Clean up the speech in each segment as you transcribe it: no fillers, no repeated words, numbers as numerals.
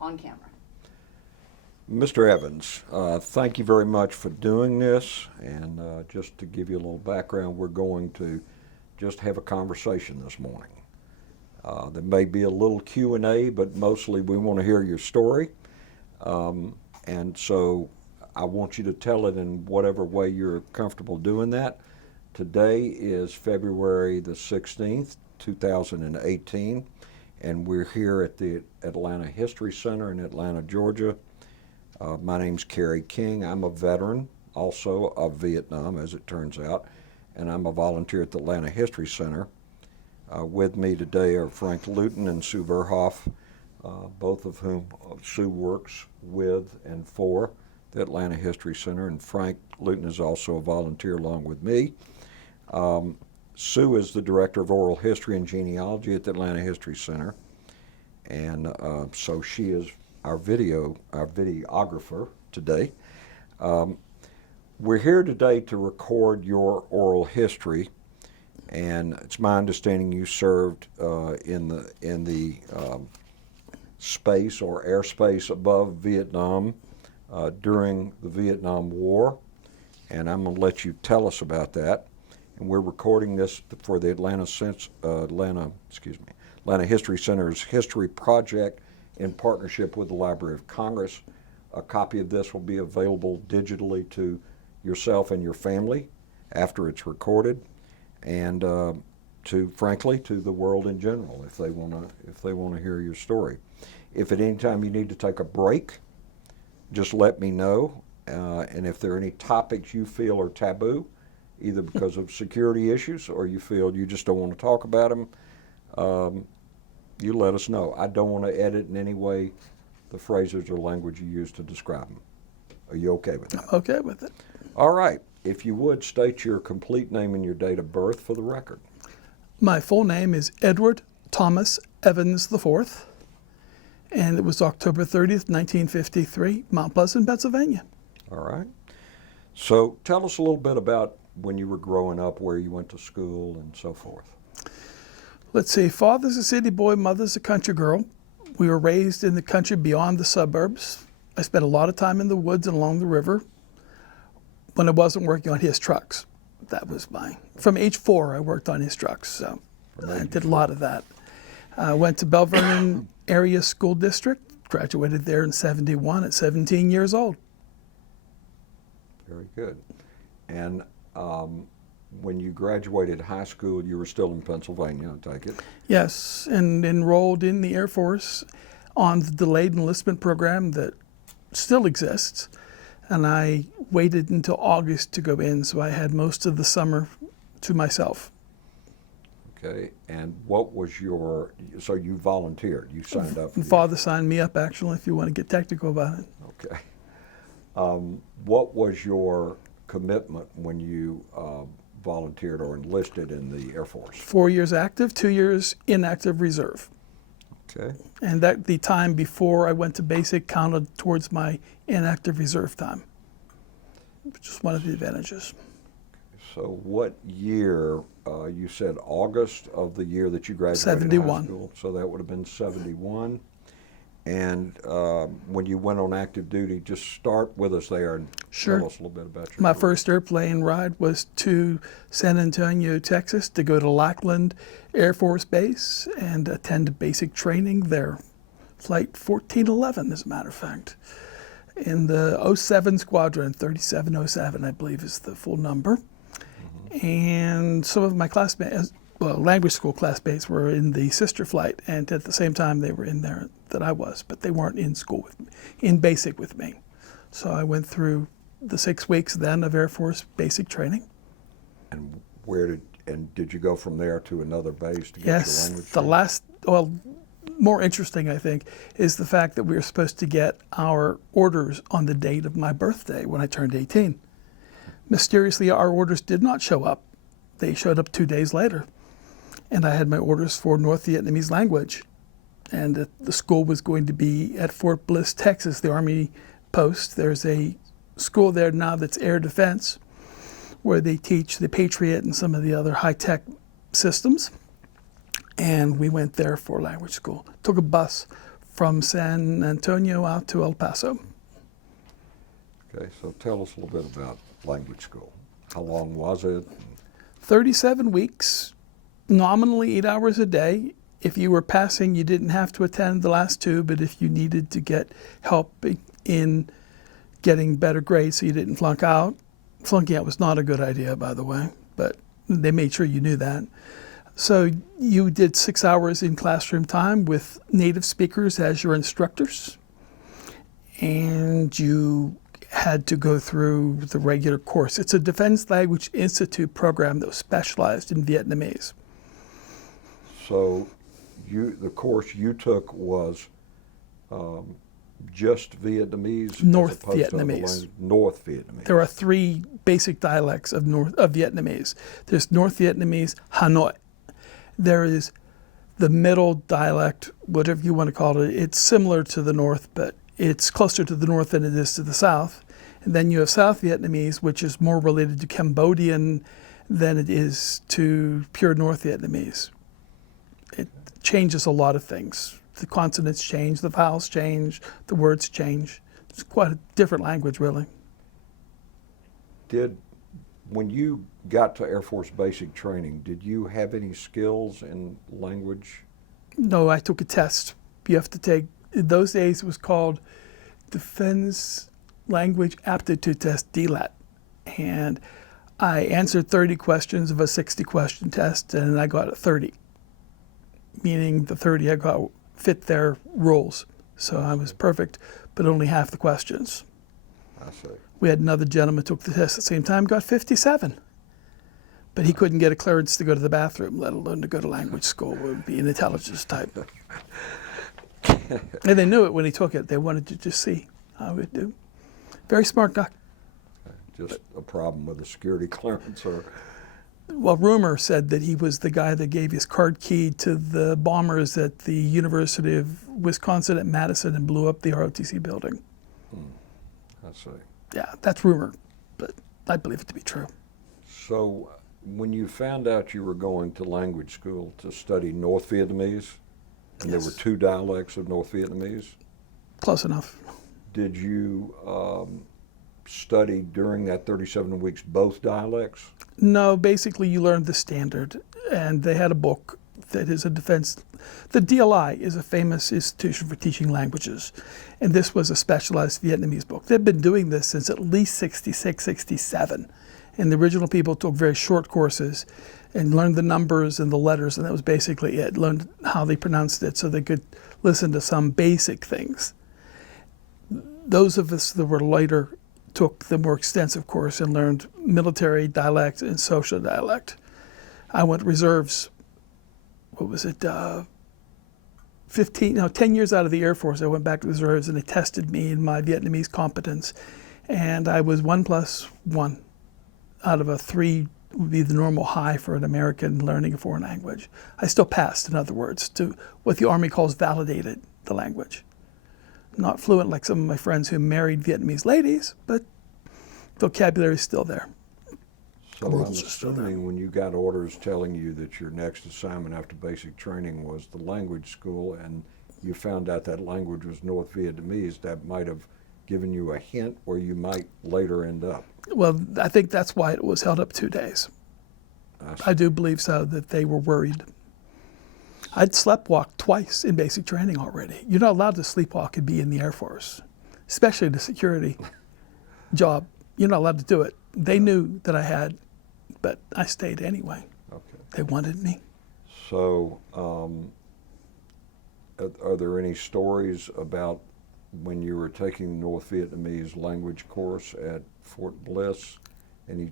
on camera. Mr. Evans, thank you very much for doing this, and just to give you a little background, we're going to just have a conversation this morning. There may be a little Q&A, but mostly we want to hear your story, and so I want you to tell it in whatever way you're comfortable doing that. Today is February the 16th, 2018, and we're here at the Atlanta History Center in Atlanta, Georgia. My name's Kerry King. I'm a veteran, also of Vietnam, as it turns out, and I'm a volunteer at the Atlanta History Center. With me today are Frank Luton and Sue Verhoff, both of whom Sue works with and for the Atlanta History Center, and Frank Luton is also a volunteer along with me. Sue is the Director of Oral History and Genealogy at the Atlanta History Center, and so she is our videographer today. We're here today to record your oral history, and it's my understanding you served in the space or airspace above Vietnam during the Vietnam War, and I'm going to let you tell us about that. And we're recording this for the Atlanta History Center's History Project in partnership with the Library of Congress. A copy of this will be available digitally to yourself and your family after it's recorded, and frankly to the world in general if they want to hear your story. If at any time you need to take a break, just let me know, and if there are any topics you feel are taboo, either because of security issues or you feel you just don't want to talk about them, you let us know. I don't want to edit in any way the phrases or language you use to describe them. Are you okay with that? I'm okay with it. All right. If you would, state your complete name and your date of birth for the record. My full name is Edward Thomas Evans IV, and it was October 30th, 1953, Mount Pleasant, Pennsylvania. All right. So tell us a little bit about when you were growing up, where you went to school and so forth. Let's see, father's a city boy, mother's a country girl. We were raised in the country beyond the suburbs. I spent a lot of time in the woods and along the river when I wasn't working on his trucks. That was from age 4 I worked on his trucks, so I did a lot of that. I went to Bell Vernon Area School District, graduated there in '71 at 17 years old. Very good. And when you graduated high school, you were still in Pennsylvania, I take it? Yes, and enrolled in the Air Force on the delayed enlistment program that still exists. And I waited until August to go in, so I had most of the summer to myself. Okay, and what was so you volunteered, you signed up? Father signed me up, actually, if you want to get technical about it. Okay. What was your commitment when you volunteered or enlisted in the Air Force? 4 years active, 2 years inactive reserve. Okay. And that the time before I went to basic counted towards my inactive reserve time, which is one of the advantages. So what year, you said August of the year that you graduated 71. high school, so that would have been 71. And when you went on active duty, just start with us there and Sure. tell us a little bit about your My career. first airplane ride was to San Antonio, Texas, to go to Lackland Air Force Base and attend basic training there. Flight 1411, as a matter of fact. In the 07 Squadron, 3707, I believe is the full number. Mm-hmm. And some of my classmates, language school classmates, were in the sister flight, and at the same time they were in there that I was, but they weren't in school with me, in basic with me. So I went through the 6 weeks then of Air Force basic training. And did you go from there to another base to get Yes, your language the training? more interesting, I think, is the fact that we were supposed to get our orders on the date of my birthday when I turned 18. Mysteriously, our orders did not show up. They showed up 2 days later. And I had my orders for North Vietnamese Language. And the school was going to be at Fort Bliss, Texas, the Army post. There's a school there now that's air defense, where they teach the Patriot and some of the other high-tech systems. And we went there for language school. Took a bus from San Antonio out to El Paso. Okay, so tell us a little bit about language school. How long was it? 37 weeks, nominally 8 hours a day. If you were passing, you didn't have to attend the last two, but if you needed to get help in getting better grades so you didn't flunk out, flunking out was not a good idea, by the way, but they made sure you knew that. So you did 6 hours in classroom time with native speakers as your instructors, and you had to go through the regular course. It's a Defense Language Institute program that was specialized in Vietnamese. So the course you took was just Vietnamese? North as opposed to other Vietnamese. language- North Vietnamese. There are three basic dialects of Vietnamese. There's North Vietnamese, Hanoi. There is the middle dialect, whatever you want to call it. It's similar to the North, but it's closer to the North than it is to the South. And then you have South Vietnamese, which is more related to Cambodian than it is to pure North Vietnamese. It changes a lot of things. The consonants change, the vowels change, the words change. It's quite a different language, really. When you got to Air Force basic training, did you have any skills in language? No, I took a test. You have to take, in those days it was called Defense Language Aptitude Test, DLAT. And I answered 30 questions of a 60-question test, and I got a 30, meaning the 30 I got fit their rules. So I was perfect, but only half the questions. I see. We had another gentleman who took the test at the same time, got 57. But he couldn't get a clearance to go to the bathroom, let alone to go to language school. It would be an intelligence type. And they knew it when he took it. They wanted to just see how he would do. Very smart guy. Just a problem with a security clearance or... Well, rumor said that he was the guy that gave his card key to the bombers at the University of Wisconsin at Madison and blew up the ROTC building. I see. Yeah, that's rumor, but I believe it to be true. So when you found out you were going to language school to study North Vietnamese, and there Yes. were two dialects of North Vietnamese, Close enough. did you study during that 37 weeks both dialects? No, basically you learned the standard, and they had a book that is a defense. The DLI is a famous institution for teaching languages, and this was a specialized Vietnamese book. They've been doing this since at least 66, 67, and the original people took very short courses and learned the numbers and the letters, and that was basically it. Learned how they pronounced it so they could listen to some basic things. Those of us that were later took the more extensive course and learned military dialect and social dialect. I went reserves, 10 years out of the Air Force. I went back to the reserves and they tested me in my Vietnamese competence. And I was 1+1 out of a 3 would be the normal high for an American learning a foreign language. I still passed, in other words, to what the Army calls validated the language. Not fluent like some of my friends who married Vietnamese ladies, but vocabulary is still there. So I'm Rules are still there. assuming when you got orders telling you that your next assignment after basic training was the language school and you found out that language was North Vietnamese, that might have given you a hint where you might later end up. Well, I think that's why it was held up 2 days. I do believe so, that they were worried. I'd sleptwalk twice in basic training already. You're not allowed to sleepwalk and be in the Air Force, especially the security job. You're not allowed to do it. They knew that I had, but I stayed anyway. Okay. They wanted me. So are there any stories about when you were taking the North Vietnamese language course at Fort Bliss? Any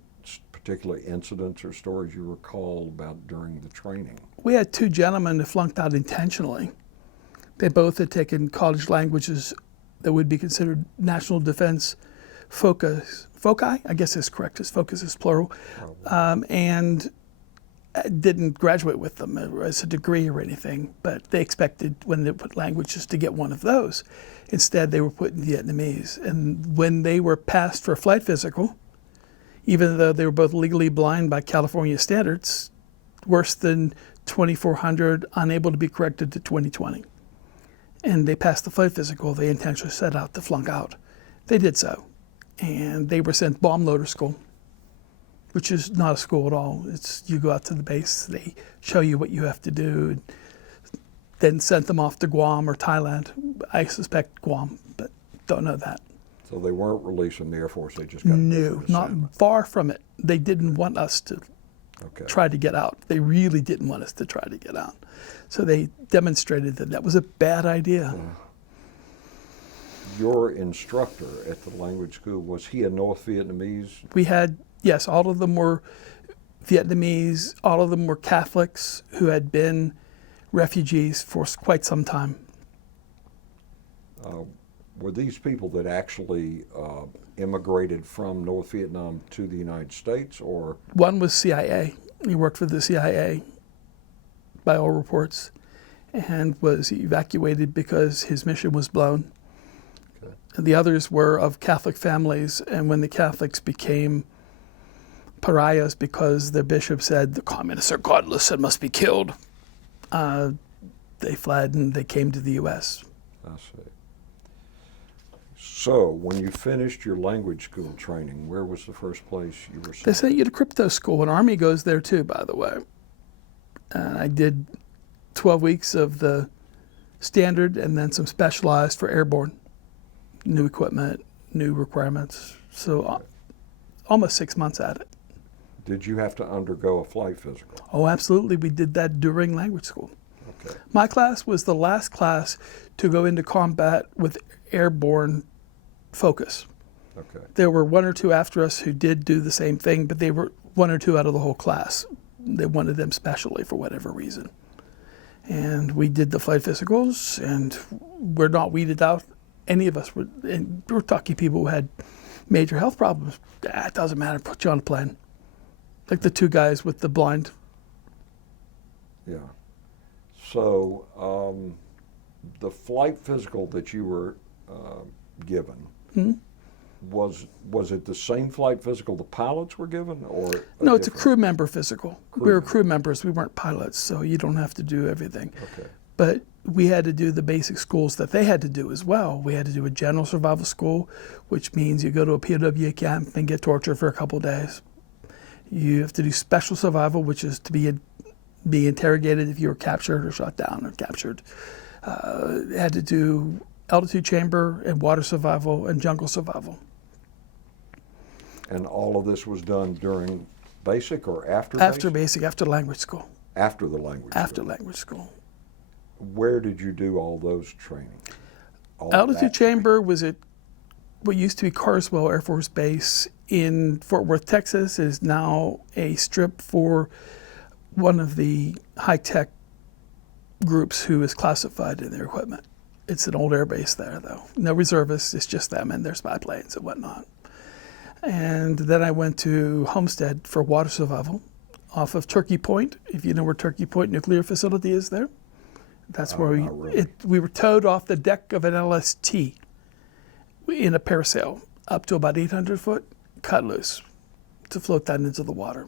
particular incidents or stories you recall about during the training? We had 2 gentlemen that flunked out intentionally. They both had taken college languages that would be considered national defense foci, I guess is correct, as focus is plural, and didn't graduate with them as a degree or anything, but they expected when they put languages to get one of those. Instead, they were put in Vietnamese. And when they were passed for a flight physical, even though they were both legally blind by California standards, worse than 2400, unable to be corrected to 2020. and they passed the flight physical, they intentionally set out to flunk out. They did so, and they were sent bomb loader school, which is not a school at all. It's you go out to the base, they show you what you have to do, and then sent them off to Guam or Thailand. I suspect Guam, but don't know that. So they weren't released from the Air Force, they just got a No, different not assignment. far from it. They didn't want us to Okay. try to get out. They really didn't want us to try to get out. So they demonstrated that that was a bad idea. Your instructor at the language school, was he a North Vietnamese? We had, yes, all of them were Vietnamese, all of them were Catholics who had been refugees for quite some time. Were these people that actually immigrated from North Vietnam to the United States, or? One was CIA. He worked for the CIA, by all reports, and was evacuated because his mission was blown. Okay. And the others were of Catholic families, and when the Catholics became pariahs because their bishop said the communists are godless and must be killed, they fled and they came to the U.S. I see. So, when you finished your language school training, where was the first place you were They sent? sent you to crypto school, and Army goes there too, by the way. I did 12 weeks of the standard and then some specialized for airborne. New equipment, new requirements. So almost 6 months at it. Did you have to undergo a flight physical? Oh, absolutely. We did that during language school. Okay. My class was the last class to go into combat with airborne focus. Okay. There were one or two after us who did do the same thing, but they were one or two out of the whole class. They wanted them specially for whatever reason. And we did the flight physicals, and we're not weeded out. Any of us were, and we're talking people who had major health problems. It doesn't matter, put you on a plane. Like the two guys with the blind. Yeah. So, the flight physical that you were given, was it the same flight physical the pilots were given, or? No, it's a different? crew member physical. Crew We were member. crew members. We weren't pilots, so you don't have to do everything. Okay. But we had to do the basic schools that they had to do as well. We had to do a general survival school, which means you go to a POW camp and get tortured for a couple of days. You have to do special survival, which is to be interrogated if you were captured or shot down or captured. Had to do altitude chamber and water survival and jungle survival. And all of this was done during basic or after After basic? basic, after language school. After the language After school. language school. Where did you do all those training? All of Altitude that chamber was at what used to be Carswell Air Force Base in Fort Worth, Texas. It is now a strip for one of the high-tech groups who is classified in their equipment. It's an old air base there, though. No reservists, it's just them and their spy planes and whatnot. And then I went to Homestead for water survival off of Turkey Point. If you know where Turkey Point nuclear facility is there, that's where not really. we were towed off the deck of an LST in a parasail up to about 800 foot, cut loose to float that into the water.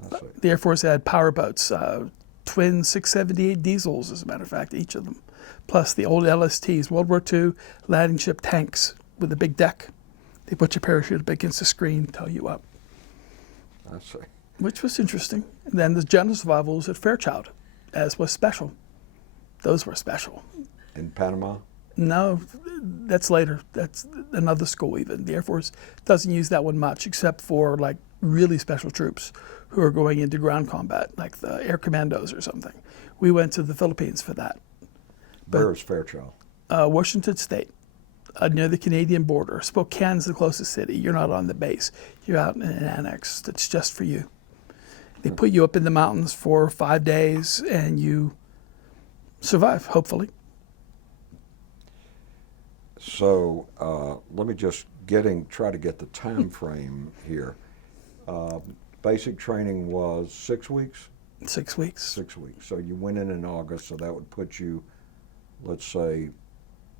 I see. The Air Force had power boats, twin 678 diesels, as a matter of fact, each of them, plus the old LSTs, World War II landing ship tanks with a big deck. They put your parachute up against the screen, tow you up, I see. which was interesting. And then the general survival was at Fairchild, as was special. Those were special. In Panama? No, that's later. That's another school even. The Air Force doesn't use that one much, except for like really special troops who are going into ground combat, like the Air Commandos or something. We went to the Philippines for that. Where is Fairchild? Washington State, near the Canadian border. Spokane's the closest city. You're not on the base. You're out in an annex that's just for you. They put you up in the mountains for 5 days, and you survive, hopefully. So let me just try to get the time frame here. Basic training was 6 weeks? 6 weeks. 6 weeks. So you went in August, so that would put you, let's say,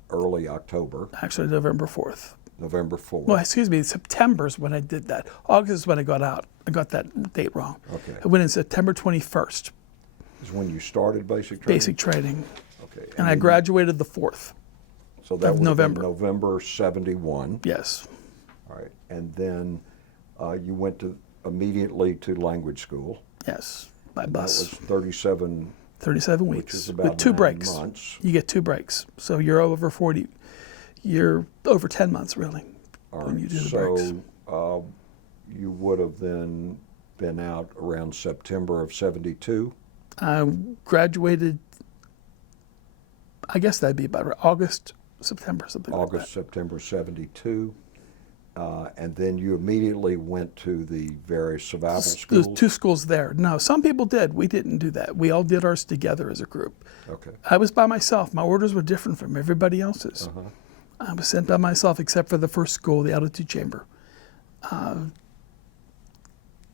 early October, Actually, November 4th. November 4th. Well, excuse me, September's when I did that. August is when I got out. I got that date wrong. Okay. I went in September 21st, Is when you started basic training? basic training. Okay. And I then graduated the 4th. so that of would have been November. November 71. Yes. All right. And then you went immediately to language school. Yes. By And bus. that was 37 which weeks. is about with 2 9 breaks. months. You get 2 breaks. So you're over 40. You're over 10 months, really, All when right. you do the breaks. So you would have then been out around September of 72. I graduated, I guess that'd be about August, September, something like August, September 72. And then you immediately went to the various survival that. schools. There's 2 schools there. No, some people did. We didn't do that. We all did ours together as a group. Okay. I was by myself. My orders were different from everybody else's. Uh-huh. I was sent by myself except for the first school, the altitude chamber. I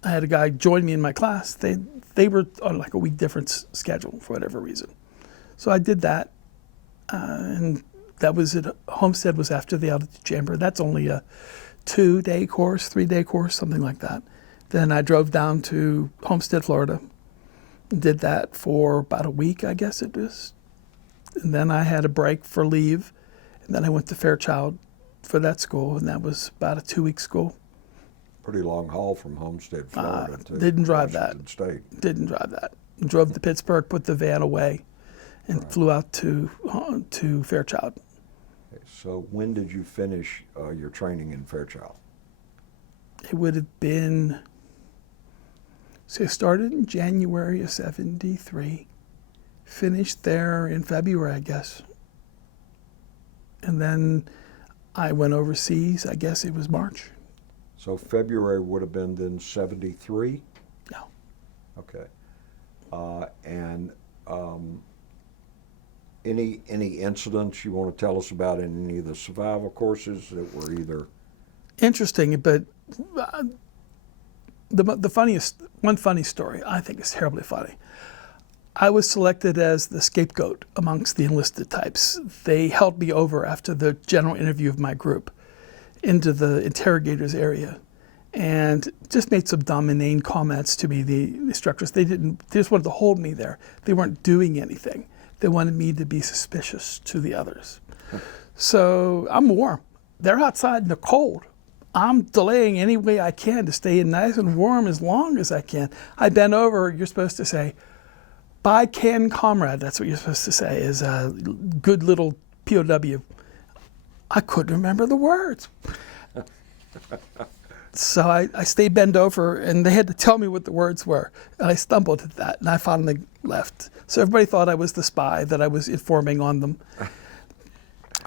had a guy join me in my class. They were on like a week difference schedule for whatever reason. So I did that. And that was it. Homestead was after the altitude chamber. That's only a 2-day course, 3-day course, something like that. Then I drove down to Homestead, Florida. Did that for about a week, I guess it was. And then I had a break for leave. And then I went to Fairchild for that school, and that was about a 2-week school. Pretty long haul from Homestead, Florida to Didn't drive Washington that. State. Didn't drive that. Drove to Pittsburgh, put the van away, and flew out to Fairchild. Okay, so when did you finish your training in Fairchild? It would have been, so I started in January of 73, finished there in February, I guess. And then I went overseas, I guess it was March. So February would have been then 73? No. Okay. And any incidents you want to tell us about in any of the survival courses that were either? Interesting, but the funniest, one funny story I think is terribly funny. I was selected as the scapegoat amongst the enlisted types. They held me over after the general interview of my group into the interrogators area and just made some dumb, inane comments to me, the instructors. They just wanted to hold me there. They weren't doing anything. They wanted me to be suspicious to the others. So I'm warm. They're outside in the cold. I'm delaying any way I can to stay nice and warm as long as I can. I bend over, you're supposed to say, "By Ken, comrade," that's what you're supposed to say, is a good little POW. I couldn't remember the words. So I stayed bent over, and they had to tell me what the words were. And I stumbled at that, and I finally left. So everybody thought I was the spy, that I was informing on them.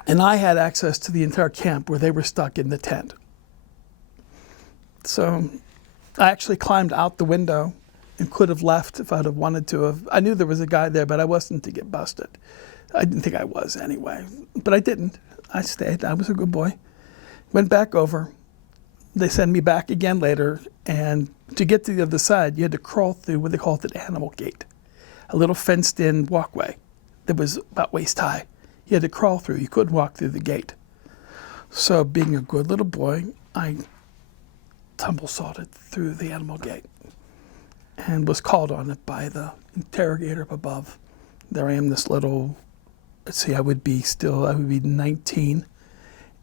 And I had access to the entire camp where they were stuck in the tent. So I actually climbed out the window and could have left if I'd have wanted to have. I knew there was a guy there, but I wasn't to get busted. I didn't think I was anyway, but I didn't. I stayed. I was a good boy. Went back over. They sent me back again later, and to get to the other side, you had to crawl through what they called an animal gate, a little fenced-in walkway that was about waist high. You had to crawl through. You couldn't walk through the gate. So being a good little boy, I tumble-salted through the animal gate and was called on it by the interrogator up above. There I am, this little, let's see, I would be 19,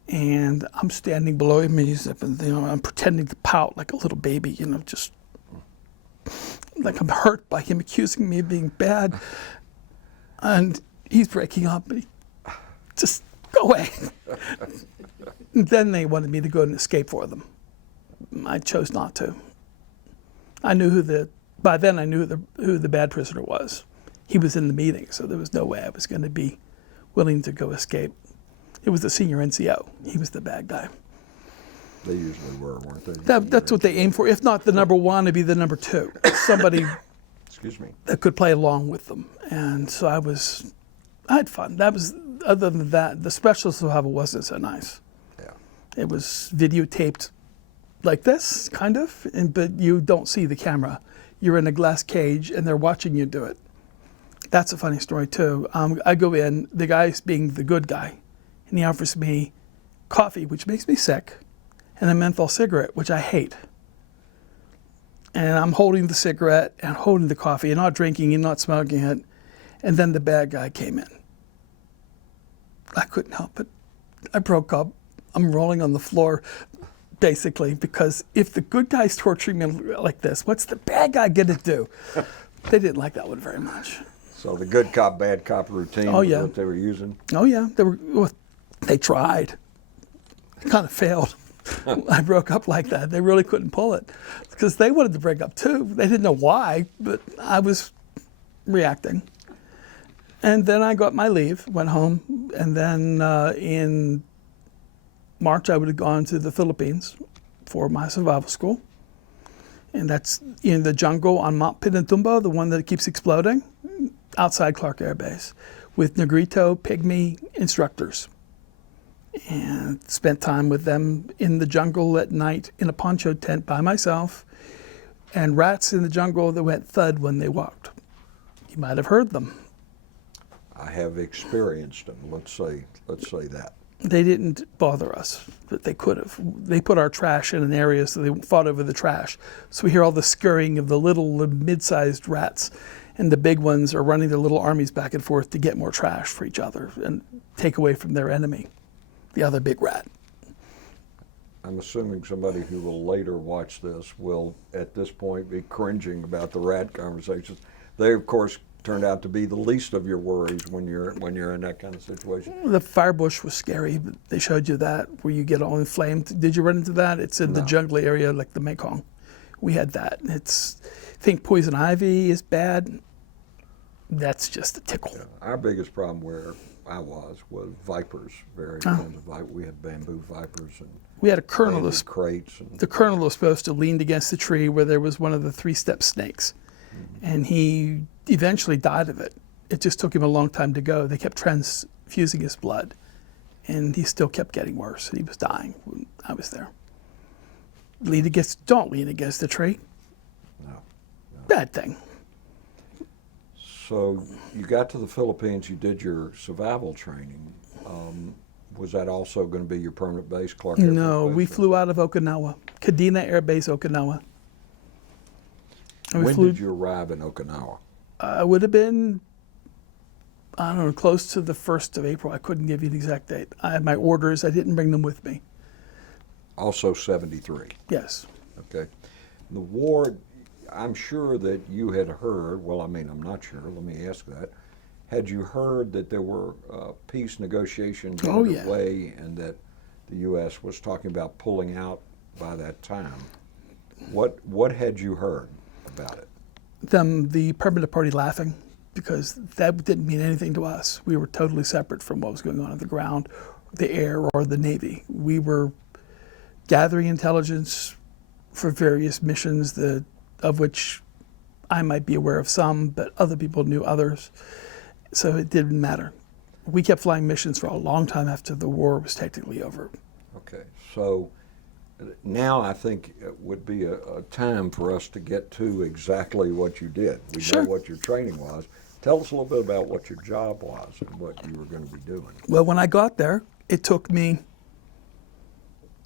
and I'm standing below him, and I'm pretending to pout like a little baby, just like I'm hurt by him accusing me of being bad. And he's breaking up, and just go away. And then they wanted me to go and escape for them. I chose not to. I knew by then I knew who the bad prisoner was. He was in the meeting, so there was no way I was going to be willing to go escape. It was the senior NCO. He was the bad guy. They usually were, weren't they? That's what they aimed for. If not the number one, it'd be the number two. Somebody Excuse me. that could play along with them. And so I had fun. Other than that, the special survival wasn't so nice. Yeah. It was videotaped like this, kind of, but you don't see the camera. You're in a glass cage, and they're watching you do it. That's a funny story, too. I go in, the guy's being the good guy, and he offers me coffee, which makes me sick, and a menthol cigarette, which I hate. And I'm holding the cigarette and holding the coffee and not drinking and not smoking it. And then the bad guy came in. I couldn't help it. I broke up. I'm rolling on the floor, basically, because if the good guy's torturing me like this, what's the bad guy going to do? They didn't like that one very much. So the good cop, bad cop routine Oh, was yeah. what they were using? Oh, yeah. They tried. It kind of failed. I broke up like that. They really couldn't pull it because they wanted to break up too. They didn't know why, but I was reacting. And then I got my leave, went home, and then in March I would have gone to the Philippines for my survival school. And that's in the jungle on Mount Pinatubo, the one that keeps exploding, outside Clark Air Base, with Negrito Pygmy instructors. And spent time with them in the jungle at night in a poncho tent by myself, and rats in the jungle that went thud when they walked. You might have heard them. I have experienced them, let's say that. They didn't bother us, but they could have. They put our trash in an area, so they fought over the trash. So we hear all the scurrying of the little, mid-sized rats, and the big ones are running their little armies back and forth to get more trash for each other and take away from their enemy, the other big rat. I'm assuming somebody who will later watch this will, at this point, be cringing about the rat conversations. They, of course, turned out to be the least of your worries when you're in that kind of situation. The firebush was scary, but they showed you that, where you get all inflamed. Did you run into that? It's in the jungly area, like the Mekong. We had that. I think poison ivy is bad. That's just a tickle. Yeah. Our biggest problem where I was vipers. Various kinds of vipers. We had bamboo vipers and we had a colonel. bamboo crates. And, the colonel was supposed to lean against the tree where there was one of the three-step snakes, and he eventually died of it. It just took him a long time to go. They kept transfusing his blood, and he still kept getting worse. He was dying when I was there. Don't lean against the tree. No. Bad thing. So you got to the Philippines, you did your survival training. Was that also going to be your permanent base, Clark Air Force No, Base? we flew out of Okinawa, Kadena Air Base, Okinawa. And When did you arrive in Okinawa? It would have been, I don't know, close to the 1st of April. I couldn't give you the exact date. I had my orders. I didn't bring them with me. Also 73. Yes. Okay. The war, I'm sure that you had heard, well, I mean, I'm not sure, let me ask that. Had you heard that there were peace negotiations underway and that the U.S. was talking about pulling out by that time? What had you heard about it? The Permanent Party laughing, because that didn't mean anything to us. We were totally separate from what was going on the ground, the air, or the Navy. We were gathering intelligence for various missions, of which I might be aware of some, but other people knew others. So it didn't matter. We kept flying missions for a long time after the war was technically over. Okay, so now I think it would be a time for us to get to exactly what you did. We Sure. know what your training was. Tell us a little bit about what your job was and what you were going to be doing. Well, when I got there, it took me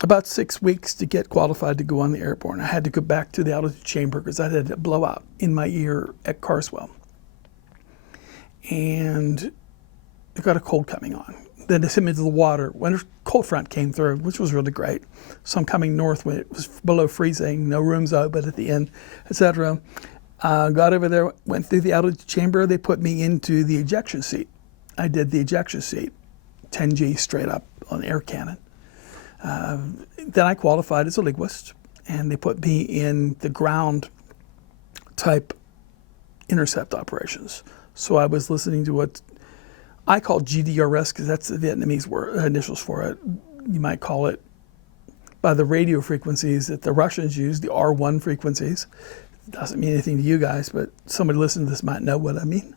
about 6 weeks to get qualified to go on the airborne. I had to go back to the altitude chamber because I had a blowout in my ear at Carswell. And I got a cold coming on. Then they sent me to the water when a cold front came through, which was really great. So I'm coming north when it was below freezing, no rooms open at the end, etc. Got over there, went through the altitude chamber. They put me into the ejection seat. I did the ejection seat, 10G straight up on air cannon. Then I qualified as a linguist, and they put me in the ground type intercept operations. So I was listening to what I call GDRS, because that's the Vietnamese initials for it. You might call it by the radio frequencies that the Russians use, the R1 frequencies. It doesn't mean anything to you guys, but somebody listening to this might know what I mean.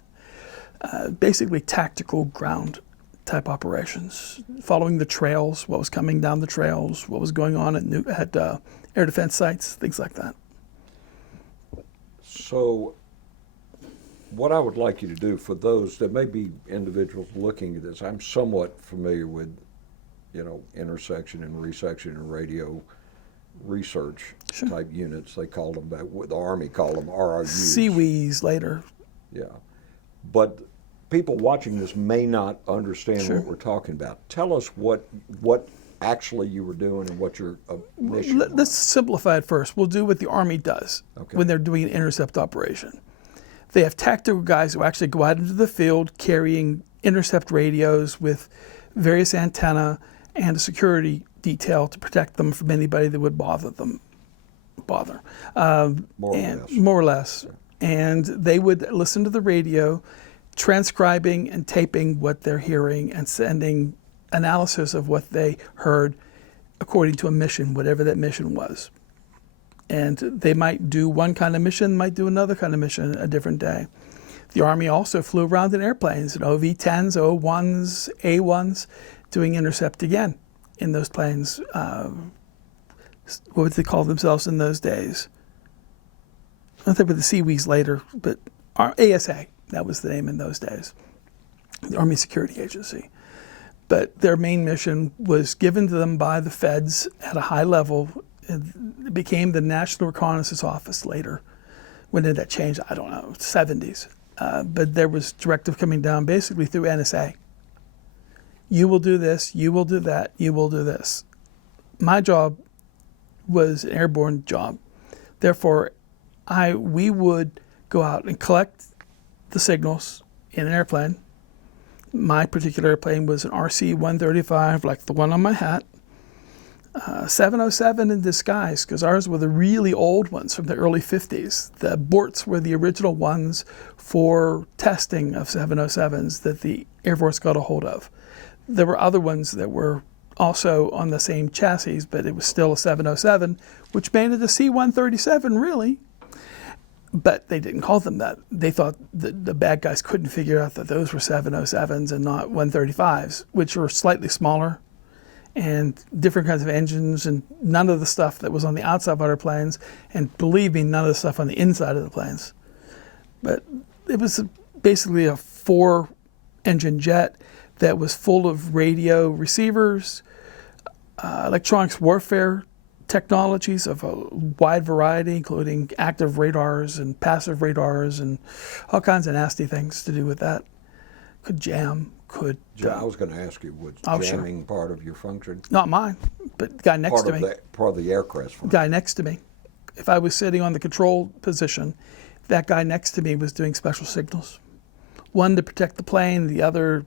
Basically tactical ground type operations, following the trails, what was coming down the trails, what was going on at air defense sites, things like that. So what I would like you to do for those, there may be individuals looking at this, I'm somewhat familiar with, intersection and resection and radio research type units. They called them, the Army called them RRUs. CWEs later. Yeah. But people watching this may not understand Sure. what we're talking about. Tell us what actually you were doing and what your mission was. Let's simplify it first. We'll do what the Army does Okay. when they're doing an intercept operation. They have tactical guys who actually go out into the field carrying intercept radios with various antenna and a security detail to protect them from anybody that would bother them. More or less. More or less. And they would listen to the radio, transcribing and taping what they're hearing and sending analysis of what they heard according to a mission, whatever that mission was. And they might do one kind of mission, might do another kind of mission a different day. The Army also flew around in airplanes, in OV-10s, O-1s, A-1s, doing intercept again in those planes. What would they call themselves in those days? I think with the Seawees later, but ASA, that was the name in those days, the Army Security Agency. But their main mission was given to them by the feds at a high level. It became the National Reconnaissance Office later. When did that change? I don't know, 70s. But there was directive coming down basically through NSA. You will do this, you will do that, you will do this. My job was an airborne job. Therefore, we would go out and collect the signals in an airplane. My particular airplane was an RC-135, like the one on my hat. 707 in disguise, because ours were the really old ones from the early 50s. The Borts were the original ones for testing of 707s that the Air Force got a hold of. There were other ones that were also on the same chassis, but it was still a 707, which made it a C-137, really. But they didn't call them that. They thought that the bad guys couldn't figure out that those were 707s and not 135s, which were slightly smaller and different kinds of engines, and none of the stuff that was on the outside of our planes, and believe me, none of the stuff on the inside of the planes. But it was basically a 4-engine jet that was full of radio receivers, electronics warfare technologies of a wide variety, including active radars and passive radars and all kinds of nasty things to do with that. Could jam, could... I was going to ask you, was jamming part of your function? Not mine, but the guy next to me. Part of the aircraft function? Guy next to me. If I was sitting on the control position, that guy next to me was doing special signals. One to protect the plane, the other,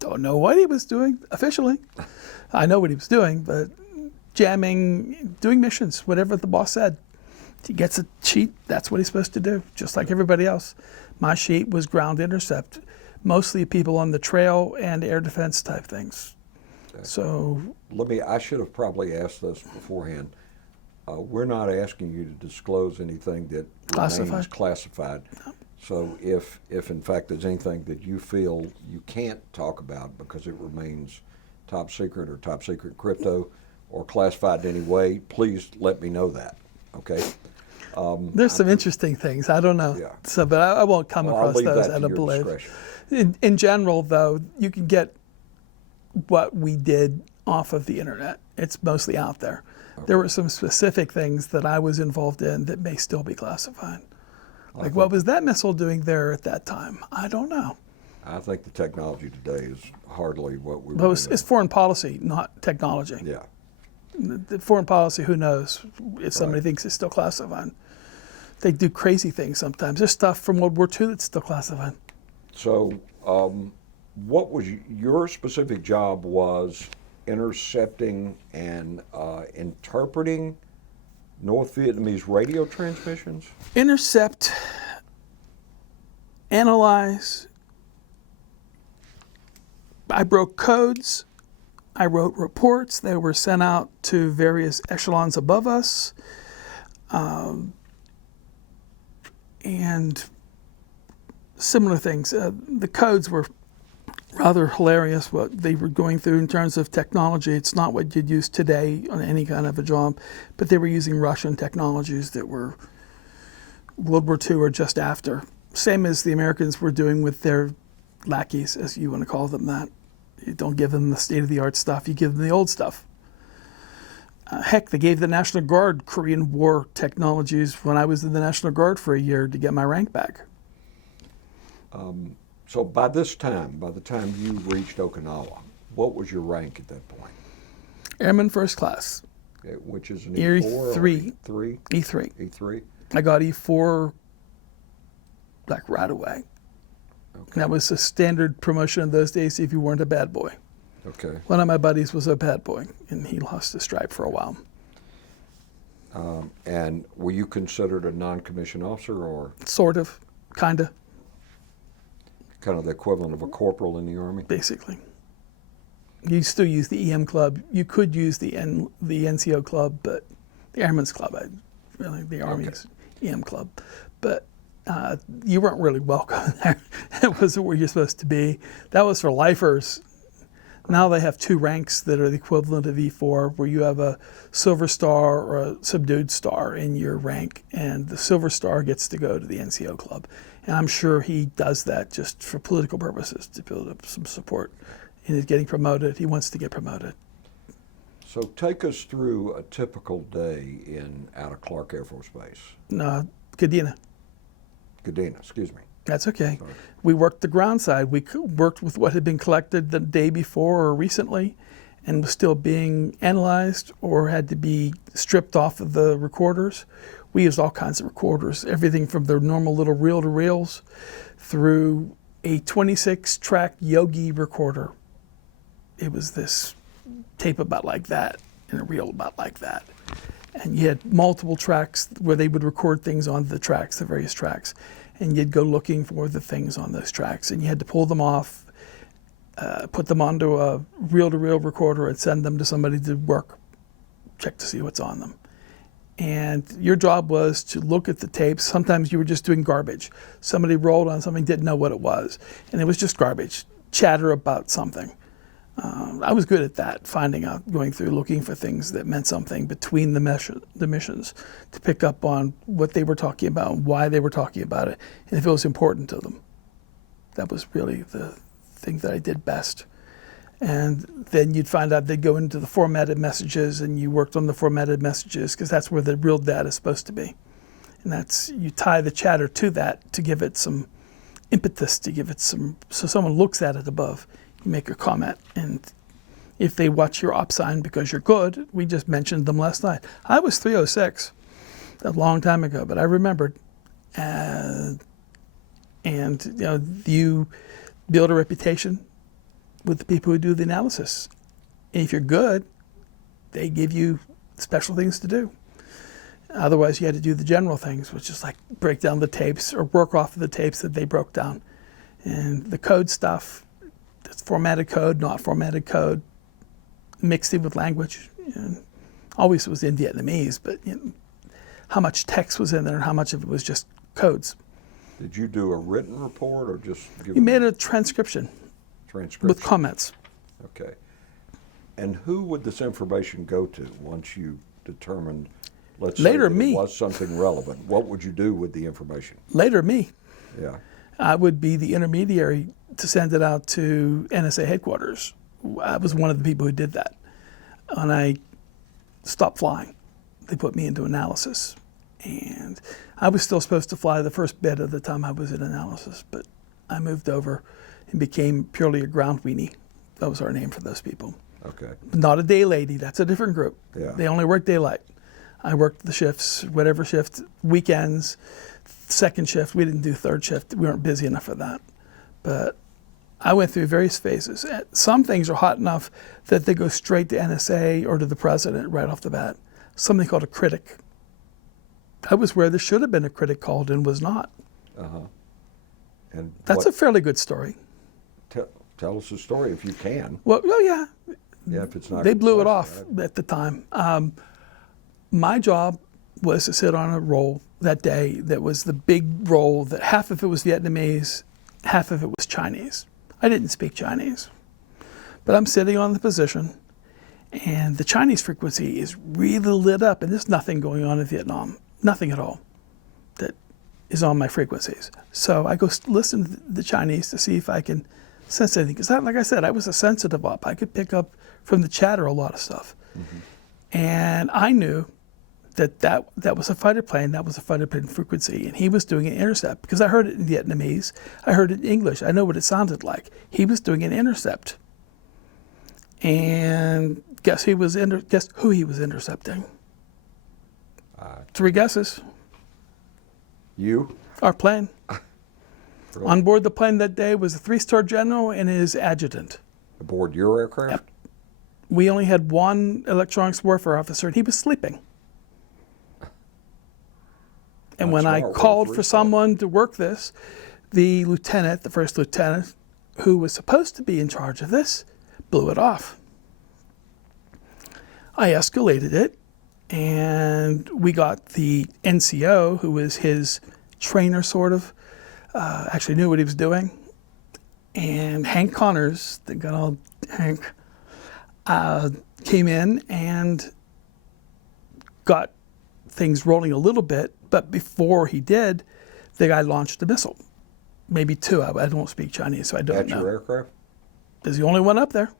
don't know what he was doing officially. I know what he was doing, but jamming, doing missions, whatever the boss said. He gets a sheet, that's what he's supposed to do, just like everybody else. My sheet was ground intercept, mostly people on the trail and air defense type things. Okay. So I should have probably asked this beforehand. We're not asking you to disclose anything that remains classified. No. So if in fact there's anything that you feel you can't talk about because it remains top secret or top secret crypto or classified in any way, please let me know that, okay? There's some interesting things, I don't know. Yeah. So, but I won't come across those, I don't believe. In general, though, you can get what we did off of the internet. It's mostly out there. Okay. There were some specific things that I was involved in that may still be classified. Like, what was that missile doing there at that time? I don't know. I think the technology today is hardly what we were doing. It's foreign policy, not technology. Yeah. The foreign policy, who knows if somebody thinks it's still classified. They do crazy things sometimes. There's stuff from World War II that's still classified. So what was your specific job was intercepting and interpreting North Vietnamese radio transmissions? Intercept, analyze. I broke codes. I wrote reports. They were sent out to various echelons above us. And similar things. The codes were rather hilarious, what they were going through in terms of technology. It's not what you'd use today on any kind of a job, but they were using Russian technologies that were World War II or just after. Same as the Americans were doing with their lackeys, as you want to call them that. You don't give them the state-of-the-art stuff, you give them the old stuff. Heck, they gave the National Guard Korean War technologies when I was in the National Guard for a year to get my rank back. So by the time you reached Okinawa, what was your rank at that point? Airman first class, Okay, which is an E4 or E3. E3? E3. E3? I got E4 like right away. Okay. That was a standard promotion in those days if you weren't a bad boy. Okay. One of my buddies was a bad boy, and he lost his stripe for a while. And were you considered a non-commissioned officer or Sort of, kind of, kind of the equivalent of a corporal in the Army? basically. You still use the EM club. You could use the NCO club, but the Airmen's club, the Army's EM club. But you weren't really welcome there. It wasn't where you're supposed to be. That was for lifers. Now they have two ranks that are the equivalent of E4, where you have a silver star or a subdued star in your rank, and the silver star gets to go to the NCO club. And I'm sure he does that just for political purposes, to build up some support in his getting promoted. He wants to get promoted. So take us through a typical day out of Clark Air Force Base. Kadena. Kadena, excuse me. That's okay. Sorry. We worked the ground side. We worked with what had been collected the day before or recently and was still being analyzed or had to be stripped off of the recorders. We used all kinds of recorders, everything from their normal little reel-to-reels through a 26-track Yogi recorder. It was this tape about like that and a reel about like that. And you had multiple tracks where they would record things on the tracks, the various tracks. And you'd go looking for the things on those tracks. And you had to pull them off, put them onto a reel-to-reel recorder and send them to somebody to work, check to see what's on them. And your job was to look at the tapes. Sometimes you were just doing garbage. Somebody rolled on something, didn't know what it was. And it was just garbage, chatter about something. I was good at that, finding out, going through, looking for things that meant something between the missions to pick up on what they were talking about, why they were talking about it, and if it was important to them. That was really the thing that I did best. And then you'd find out they'd go into the formatted messages, and you worked on the formatted messages because that's where the real data is supposed to be. And that's, you tie the chatter to that to give it some impetus, to give it some, so someone looks at it above. You make a comment, and if they watch your op sign because you're good, we just mentioned them last night. I was 306 a long time ago, but I remembered. And you build a reputation with the people who do the analysis. And if you're good, they give you special things to do. Otherwise, you had to do the general things, which is like break down the tapes or work off of the tapes that they broke down. And the code stuff, it's formatted code, not formatted code, mixed in with language. And always was in Vietnamese, but how much text was in there and how much of it was just codes. Did you do a written report or just give You made a transcription with comments. Okay. And who would this information go to once you determined, let's say Later, that me. it was something relevant? What would you do with the information? Later, me. Yeah. I would be the intermediary to send it out to NSA headquarters. I was one of the people who did that. When I stopped flying, they put me into analysis. And I was still supposed to fly the first bit of the time I was in analysis, but I moved over and became purely a ground weenie. That was our name for those people. Okay. Not a day lady, that's a different group. Yeah. They only work daylight. I worked the shifts, whatever shift, weekends, second shift. We didn't do third shift. We weren't busy enough for that. But I went through various phases. Some things are hot enough that they go straight to NSA or to the president right off the bat. Something called a critic. That was where there should have been a critic called and was not. Uh-huh. And that's a fairly good story. Tell us the story if you can. Well, yeah. Yeah, if it's not. They blew it off at the time. My job was to sit on a roll that day that was the big roll that half of it was Vietnamese, half of it was Chinese. I didn't speak Chinese, but I'm sitting on the position, and the Chinese frequency is really lit up, and there's nothing going on in Vietnam, nothing at all that is on my frequencies. So I go listen to the Chinese to see if I can sense anything. Because like I said, I was a sensitive op. I could pick up from the chatter a lot of stuff. Mm-hmm. And I knew that was a fighter plane, that was a fighter plane frequency, and he was doing an intercept, because I heard it in Vietnamese, I heard it in English, I know what it sounded like. He was doing an intercept. And guess who he was intercepting? 3 guesses. You? Our plane. Really? On board the plane that day was a 3-star general and his adjutant. Aboard your aircraft? Yep. We only had one electronics warfare officer, and he was sleeping. And when I called for someone to work this, the lieutenant, the first lieutenant, who was supposed to be in charge of this, blew it off. I escalated it, and we got the NCO, who was his trainer, sort of, actually knew what he was doing. And Hank Connors, the good old Hank, came in and got things rolling a little bit. But before he did, the guy launched a missile. Maybe 2. I don't speak Chinese, so I don't know. At your aircraft? There's the only one up there.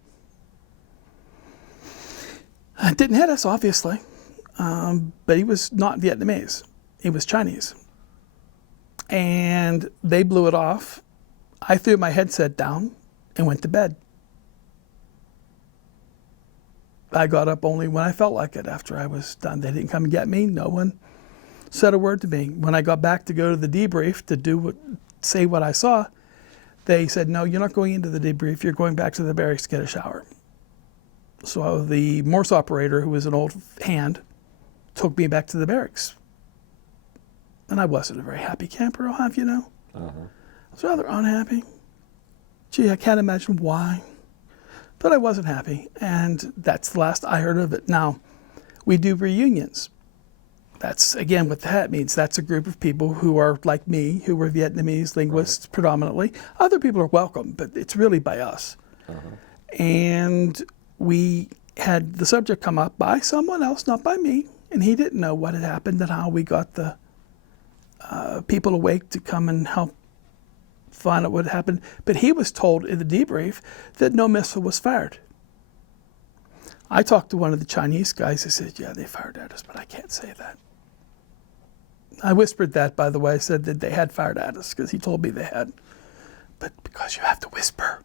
It didn't hit us, obviously. But he was not Vietnamese. He was Chinese. And they blew it off. I threw my headset down and went to bed. I got up only when I felt like it after I was done. They didn't come and get me. No one said a word to me. When I got back to go to the debrief to say what I saw, they said, no, you're not going into the debrief. You're going back to the barracks to get a shower. So the Morse operator, who was an old hand, took me back to the barracks. And I wasn't a very happy camper, I'll have you know. I was rather unhappy. Gee, I can't imagine why. But I wasn't happy, and that's the last I heard of it. Now, we do reunions. That's, again, what that means. That's a group of people who are like me, who were Vietnamese linguists predominantly. Other people are welcome, but it's really by us. And we had the subject come up by someone else, not by me, and he didn't know what had happened and how we got the people awake to come and help find out what happened. But he was told in the debrief that no missile was fired. I talked to one of the Chinese guys. He said, yeah, they fired at us, but I can't say that. I whispered that, by the way. I said that they had fired at us because he told me they had. But because you have to whisper,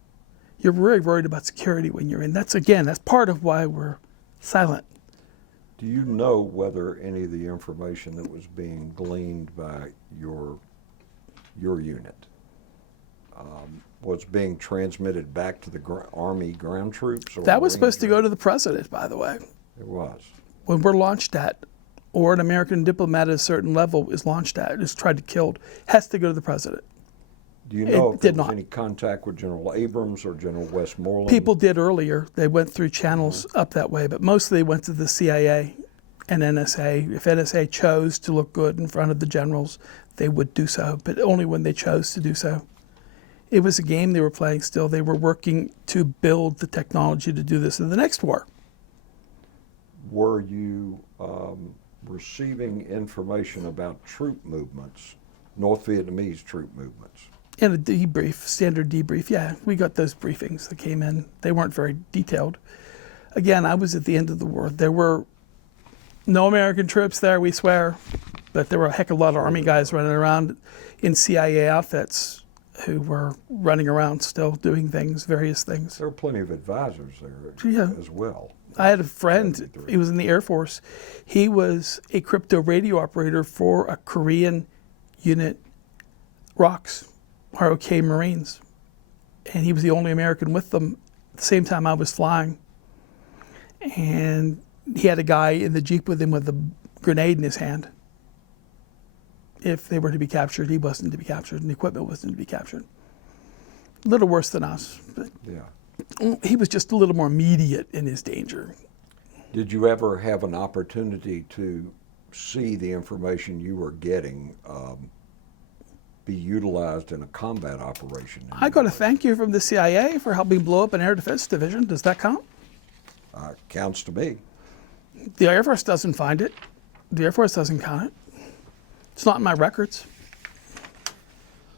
you're very worried about security when you're in. That's part of why we're silent. Do you know whether any of the information that was being gleaned by your unit was being transmitted back to the Army ground troops? Or that was Marine supposed to go troops? to the president, by the way. It was. When we're launched at, or an American diplomat at a certain level is launched at, is tried to kill, has to go to the president. Do you know It if there did was not. any contact with General Abrams or General Westmoreland? People did earlier. They went through channels up that way, but mostly they went to the CIA and NSA. If NSA chose to look good in front of the generals, they would do so, but only when they chose to do so. It was a game they were playing still. They were working to build the technology to do this in the next war. Were you receiving information about troop movements, North Vietnamese troop movements? In a debrief, standard debrief, yeah, we got those briefings that came in. They weren't very detailed. Again, I was at the end of the war. There were no American troops there, we swear, but there were a heck of a lot of Army guys running around in CIA outfits who were running around still doing things, various things. There were plenty of advisors there Yeah. as well. I had a friend, he was in the Air Force. He was a crypto radio operator for a Korean unit, ROKs, ROK Marines. And he was the only American with them at the same time I was flying. And he had a guy in the Jeep with him with a grenade in his hand. If they were to be captured, he wasn't to be captured, and the equipment wasn't to be captured. A little worse than us, but Yeah. he was just a little more immediate in his danger. Did you ever have an opportunity to see the information you were getting be utilized in a combat operation? I got a thank you from the CIA for helping blow up an air defense division. Does that count? Counts to me. The Air Force doesn't find it. The Air Force doesn't count it. It's not in my records.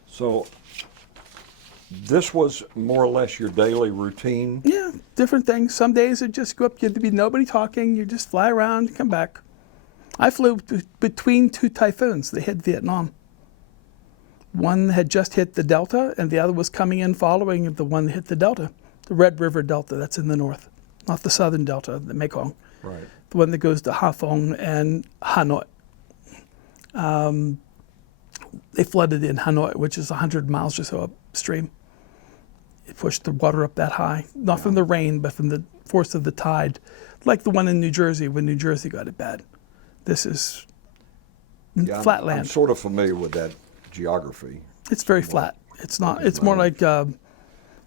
So this was more or less your daily routine? Yeah, different things. Some days it just go up, there'd be nobody talking, you just fly around, come back. I flew between two typhoons that hit Vietnam. One had just hit the Delta, and the other was coming in following the one that hit the Delta, the Red River Delta, that's in the north, not the southern Delta, the Mekong. Right. The one that goes to Haiphong and Hanoi. They flooded in Hanoi, which is 100 miles or so upstream. It pushed the water up that high, not from the rain, but from the force of the tide, like the one in New Jersey when New Jersey got it bad. This is flat land. I'm sort of familiar with that geography. It's very flat. It's not. It's more like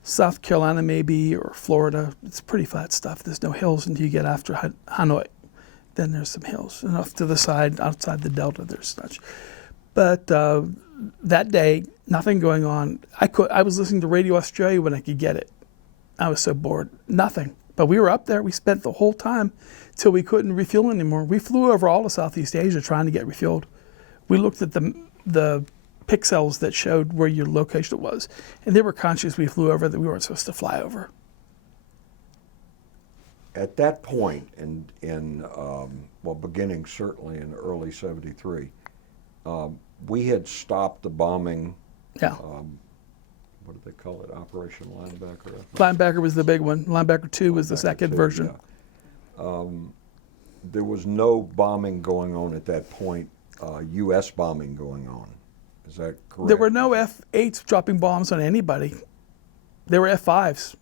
South Carolina maybe, or Florida. It's pretty flat stuff. There's no hills until you get after Hanoi. Then there's some hills. And off to the side, outside the Delta, there's such. But that day, nothing going on. I was listening to Radio Australia when I could get it. I was so bored. Nothing. But we were up there. We spent the whole time till we couldn't refuel anymore. We flew over all of Southeast Asia trying to get refueled. We looked at the pixels that showed where your location was, and they were conscious we flew over that we weren't supposed to fly over. At that point, beginning certainly in early '73, we had stopped the bombing. Yeah. What did they call it? Operation Linebacker? Linebacker was the big one. Linebacker 2 was the Linebacker second 2, version. yeah. There was no bombing going on at that point, U.S. bombing going on. Is that correct? There were no F-8s dropping bombs on anybody. They were F-5s,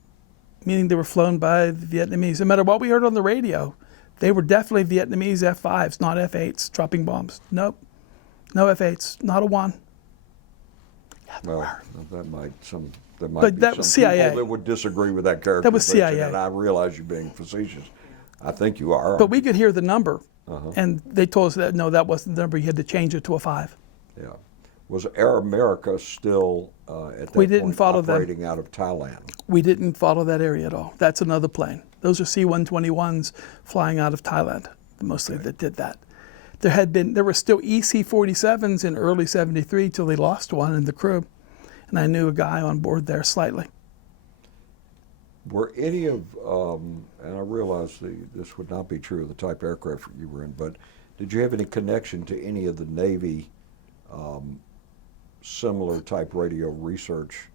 meaning they were flown by the Vietnamese. No matter what we heard on the radio, they were definitely Vietnamese F-5s, not F-8s dropping bombs. Nope. No F-8s, not a one. Yeah, Well, there might But be that some was CIA. people that would disagree with that characterization. That was CIA. And I realize you're being facetious. I think you are. But we could hear the number, and they told us that, no, that wasn't the number. You had to change it to a 5. Yeah. Was Air America still at that We didn't point follow them. operating out of Thailand? We didn't follow that area at all. That's another plane. Those are C-121s flying out of Thailand, mostly, that did that. There were still EC-47s in early '73 till they lost one in the crew, and I knew a guy on board there slightly. Were any of, and I realize this would not be true of the type aircraft you were in, but did you have any connection to any of the Navy similar type radio research?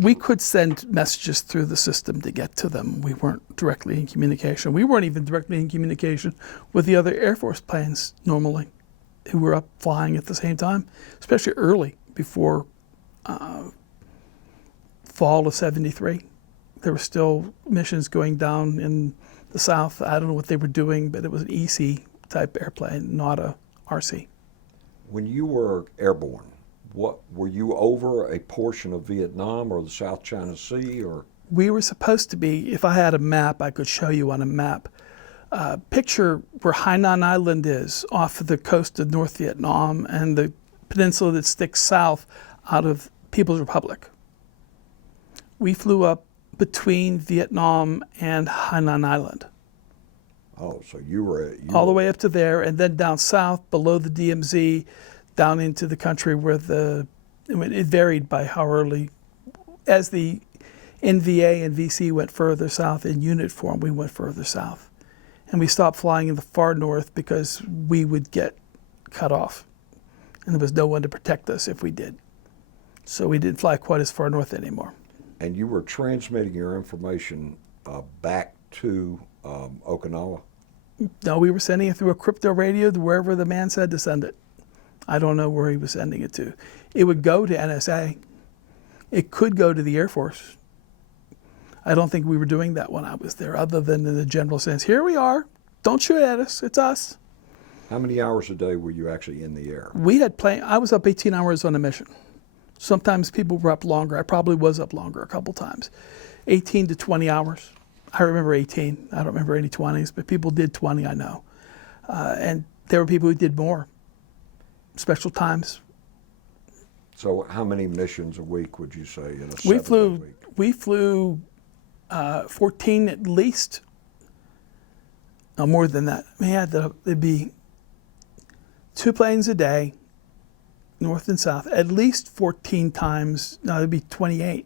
We could send messages through the system to get to them. We weren't directly in communication. We weren't even directly in communication with the other Air Force planes normally, who were up flying at the same time, especially early, before fall of '73. There were still missions going down in the south. I don't know what they were doing, but it was an EC type airplane, not a RC. When you were airborne, were you over a portion of Vietnam or the South China Sea, or? We were supposed to be. If I had a map, I could show you on a map. Picture where Hainan Island is off of the coast of North Vietnam and the peninsula that sticks south out of People's Republic. We flew up between Vietnam and Hainan Island. Oh, so you were all the way up to there, and then down south below the DMZ, down into the country where it varied by how early. As the NVA and VC went further south in unit form, we went further south. And we stopped flying in the far north because we would get cut off. And there was no one to protect us if we did. So we didn't fly quite as far north anymore. And you were transmitting your information back to Okinawa? No, we were sending it through a crypto radio to wherever the man said to send it. I don't know where he was sending it to. It would go to NSA. It could go to the Air Force. I don't think we were doing that when I was there, other than in the general sense, here we are, don't shoot at us, it's us. How many hours a day were you actually in the air? I was up 18 hours on a mission. Sometimes people were up longer. I probably was up longer a couple times. 18 to 20 hours. I remember 18. I don't remember any 20s, but people did 20, I know. And there were people who did more. Special times. So how many missions a week would you say in a We 7-day week? We flew 14 at least. No, more than that. There'd be 2 planes a day, north and south, at least 14 times. No, it'd be 28.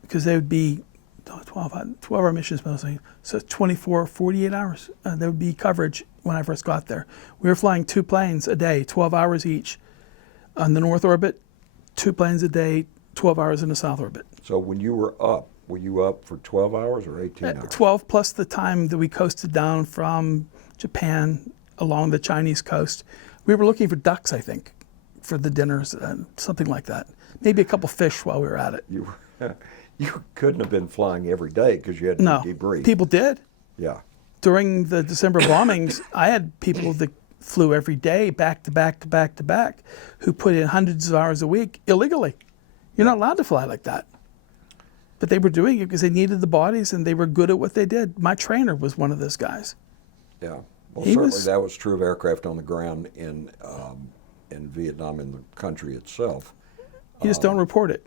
Because they would be 12-hour missions mostly. So 24, 48 hours. There would be coverage when I first got there. We were flying 2 planes a day, 12 hours each. On the north orbit, 2 planes a day, 12 hours in the south orbit. So when you were you up for 12 hours or 18 hours? 12 plus the time that we coasted down from Japan along the Chinese coast. We were looking for ducks, I think, for the dinners, something like that. Maybe a couple fish while we were at it. You couldn't have been flying every day because you had to No, debrief. people did. Yeah. During the December bombings, I had people that flew every day, back to back to back to back, who put in hundreds of hours a week illegally. You're not allowed to fly like that. But they were doing it because they needed the bodies and they were good at what they did. My trainer was one of those guys. Yeah. Well, He certainly was- that was true of aircraft on the ground in Vietnam, in the country itself. You just don't report it.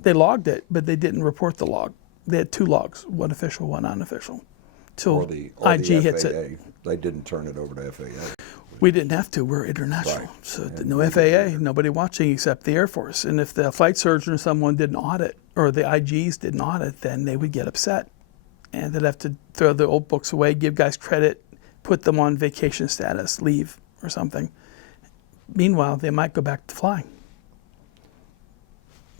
They logged it, but they didn't report the log. They had 2 logs, one official, one unofficial, till Or the IG hits FAA. it. They didn't turn it over to FAA. We didn't have to. We're international. Right. So And no we FAA, nobody watching except the Air Force. And if the flight surgeon or someone did an audit, or the IGs did an audit, then they would get upset. And they'd have to throw the old books away, give guys credit, put them on vacation status, leave, or something. Meanwhile, they might go back to flying.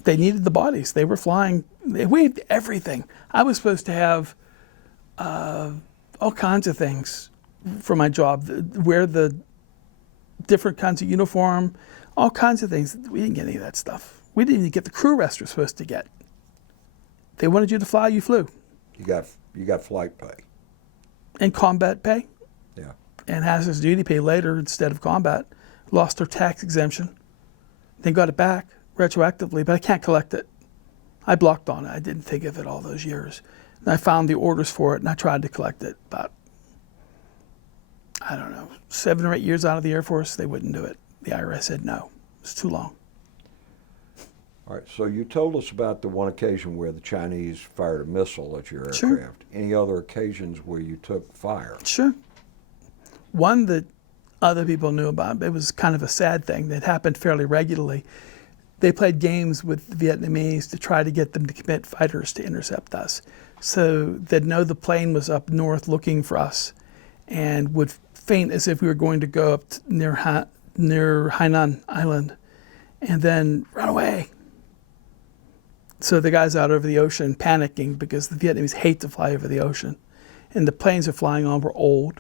They needed the bodies. They were flying. They weighed everything. I was supposed to have all kinds of things for my job. Wear the different kinds of uniform, all kinds of things. We didn't get any of that stuff. We didn't even get the crew rest we're supposed to get. They wanted you to fly, you flew. You got flight pay. And combat pay, Yeah. and hazardous duty pay later instead of combat. Lost their tax exemption. They got it back retroactively, but I can't collect it. I blocked on it. I didn't think of it all those years. And I found the orders for it, and I tried to collect it. But I don't know, 7 or 8 years out of the Air Force, they wouldn't do it. The IRS said no. It's too long. All right. So you told us about the one occasion where the Chinese fired a missile at your Sure. aircraft. Any other occasions where you took fire? Sure. One that other people knew about, it was kind of a sad thing that happened fairly regularly. They played games with the Vietnamese to try to get them to commit fighters to intercept us. So they'd know the plane was up north looking for us and would feint as if we were going to go up near Hainan Island and then run away. So the guys out over the ocean panicking because the Vietnamese hate to fly over the ocean. And the planes they're flying on were old.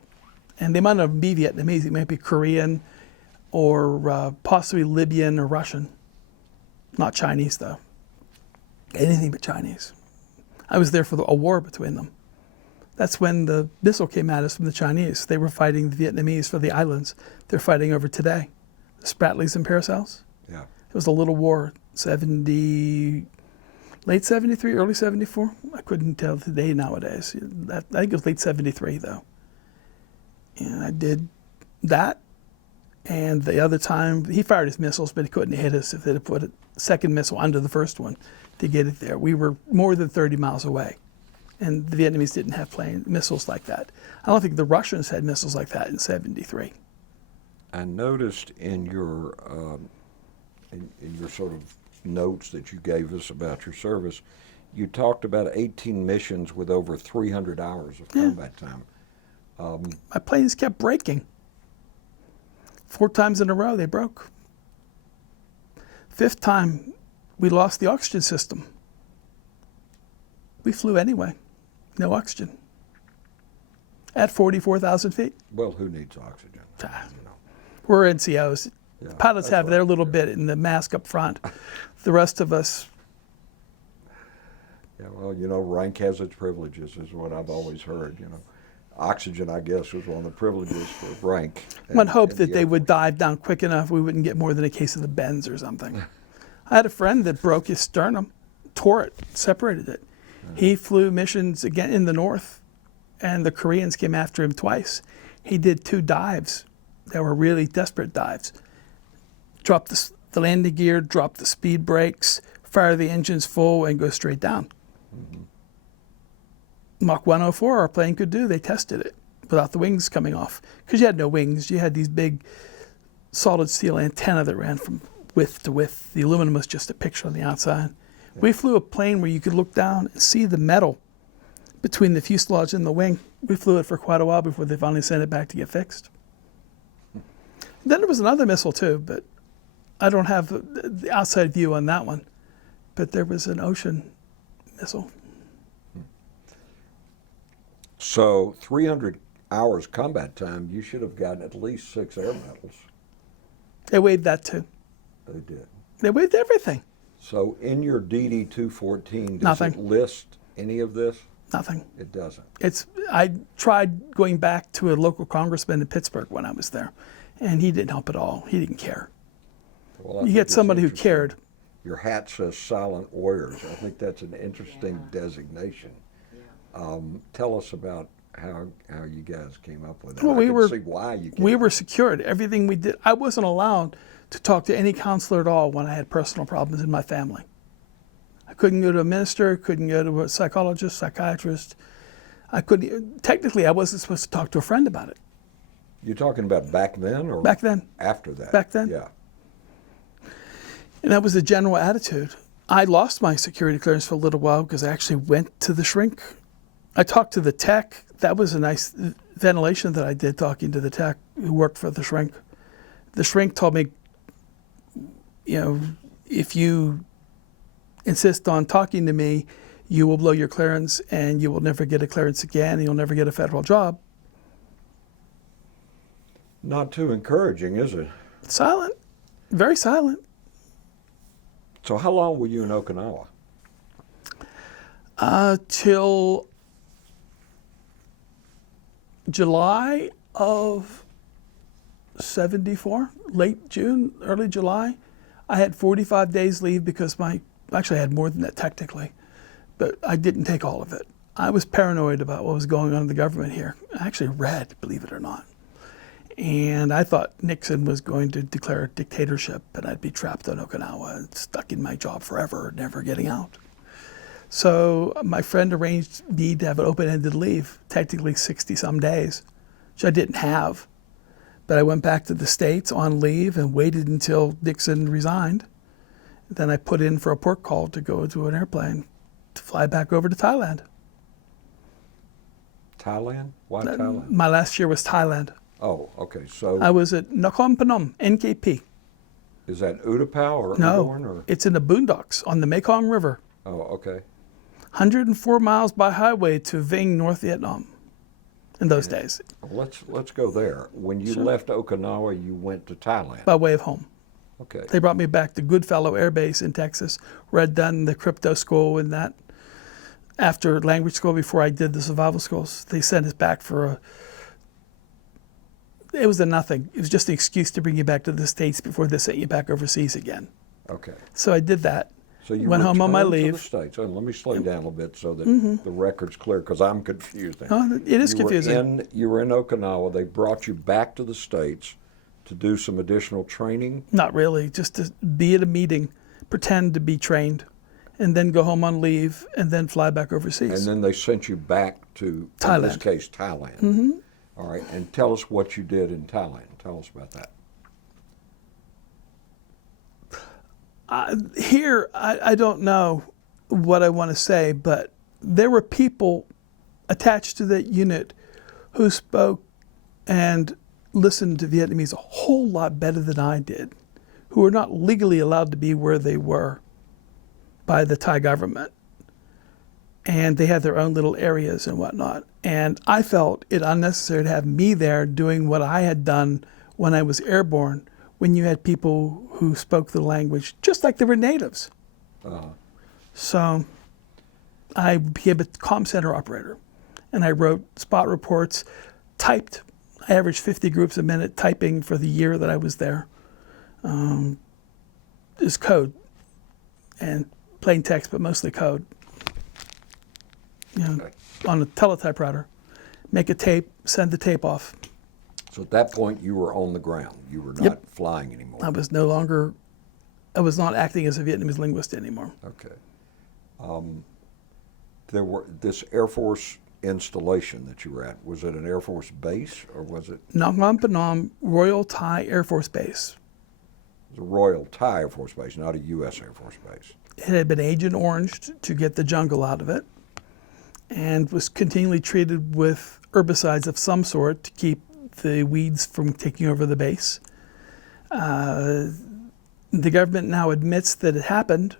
And they might not be Vietnamese, it might be Korean or possibly Libyan or Russian. Not Chinese, though. Anything but Chinese. I was there for a war between them. That's when the missile came at us from the Chinese. They were fighting the Vietnamese for the islands. They're fighting over today. The Spratlys and Paracels. Yeah. It was a little war, late 73, early 74. I couldn't tell the day nowadays. I think it was late 73, though. And I did that. And the other time, he fired his missiles, but he couldn't hit us if they'd have put a second missile under the first one to get it there. We were more than 30 miles away. And the Vietnamese didn't have missiles like that. I don't think the Russians had missiles like that in 73. I noticed in your sort of notes that you gave us about your service, you talked about 18 missions with over 300 hours of combat time. My planes kept breaking. 4 times in a row, they broke. 5th time, we lost the oxygen system. We flew anyway. No oxygen. At 44,000 feet. Well, who needs oxygen? Ah. You know. We're NCOs. Yeah, Pilots that's have right. their little bit in the mask up front. The rest of us, Yeah, well, rank has its privileges, is what I've always heard. Oxygen, I guess, was one of the privileges for rank. one hoped in that the they Air would Force. dive down quick enough we wouldn't get more than a case of the bends or something. I had a friend that broke his sternum, tore it, separated it. He flew missions again in the north, and the Koreans came after him twice. He did 2 dives that were really desperate dives. Drop the landing gear, drop the speed brakes, fire the engines full, and go straight down. Mach 104, our plane could do. They tested it without the wings coming off. Because you had no wings. You had these big solid steel antenna that ran from width to width. The aluminum was just a picture on the outside. We flew a plane where you could look down and see the metal between the fuselage and the wing. We flew it for quite a while before they finally sent it back to get fixed. Then there was another missile too, but I don't have the outside view on that one. But there was an ocean missile. So 300 hours combat time, you should have gotten at least 6 air medals. They waived that too. They did. They waived everything. So in your DD 214, does Nothing. it list any of this? Nothing. It doesn't. I tried going back to a local congressman in Pittsburgh when I was there, and he didn't help at all. He didn't care. Well, I You think get it's somebody who interesting. cared. Your hat says Silent Warriors. I think that's an interesting designation. Tell us about how you guys came up with it. Well, I can see why you came we up were secured. Everything we did, I wasn't allowed to talk to any counselor at all when I had personal problems in my family. I couldn't go to a minister, couldn't go to a psychologist, psychiatrist. Technically, I wasn't supposed to talk to a friend about it. You're talking about back then or Back then. after that? Back then. Yeah. And that was the general attitude. I lost my security clearance for a little while because I actually went to the shrink. I talked to the tech. That was a nice ventilation that I did, talking to the tech who worked for the shrink. The shrink told me, if you insist on talking to me, you will blow your clearance and you will never get a clearance again and you'll never get a federal job. Not too encouraging, is it? Silent. Very silent. So how long were you in Okinawa? Till July of 74, late June, early July. I had 45 days leave because actually I had more than that technically, but I didn't take all of it. I was paranoid about what was going on in the government here. I actually read, believe it or not. And I thought Nixon was going to declare a dictatorship and I'd be trapped on Okinawa and stuck in my job forever, never getting out. So my friend arranged me to have an open-ended leave, technically 60-some days, which I didn't have. But I went back to the States on leave and waited until Nixon resigned. Then I put in for a port call to go to an airplane to fly back over to Thailand. Thailand? Why Thailand? My last year was Thailand. Oh, okay. So I was at Nakhon Phanom, NKP. is that Utapao or No, Udorn or? it's in the boondocks on the Mekong River. Oh, okay. 104 miles by highway to Vinh, North Vietnam in those days, Well, let's go there. When you left Okinawa, you went to Thailand. by way of home. Okay. They brought me back to Goodfellow Air Base in Texas, where I'd done the crypto school and that. After language school, before I did the survival schools, they sent us back it was a nothing. It was just an excuse to bring you back to the States before they sent you back overseas again. Okay. So I did that. So you Went home on my returned to the leave. States. Oh, let me slow down a little bit so that the record's clear, because I'm confused. Oh, it is confusing. You were in Okinawa. They brought you back to the States to do some additional training. Not really, just to be at a meeting, pretend to be trained, and then go home on leave, and then fly back overseas. And then they sent you back to, in this Thailand. case, Thailand. Mm-hmm. All right. And tell us what you did in Thailand. Tell us about that. Here, I don't know what I want to say, but there were people attached to that unit who spoke and listened to Vietnamese a whole lot better than I did, who were not legally allowed to be where they were by the Thai government. And they had their own little areas and whatnot. And I felt it unnecessary to have me there doing what I had done when I was airborne, when you had people who spoke the language just like they were natives. So I became a comm center operator, and I wrote spot reports, typed. I averaged 50 groups a minute typing for the year that I was there. Is code and plain text, but mostly code. Okay. On a teletypewriter, make a tape, send the tape off. So at that point, you were on the ground. You were not flying anymore. I was not acting as a Vietnamese linguist anymore. Okay. There were this Air Force installation that you were at. Was it an Air Force base or was it? Nakhon Phanom Royal Thai Air Force Base. It was a Royal Thai Air Force base, not a U.S. Air Force base. It had been Agent Oranged to get the jungle out of it, and was continually treated with herbicides of some sort to keep the weeds from taking over the base. The government now admits that it happened,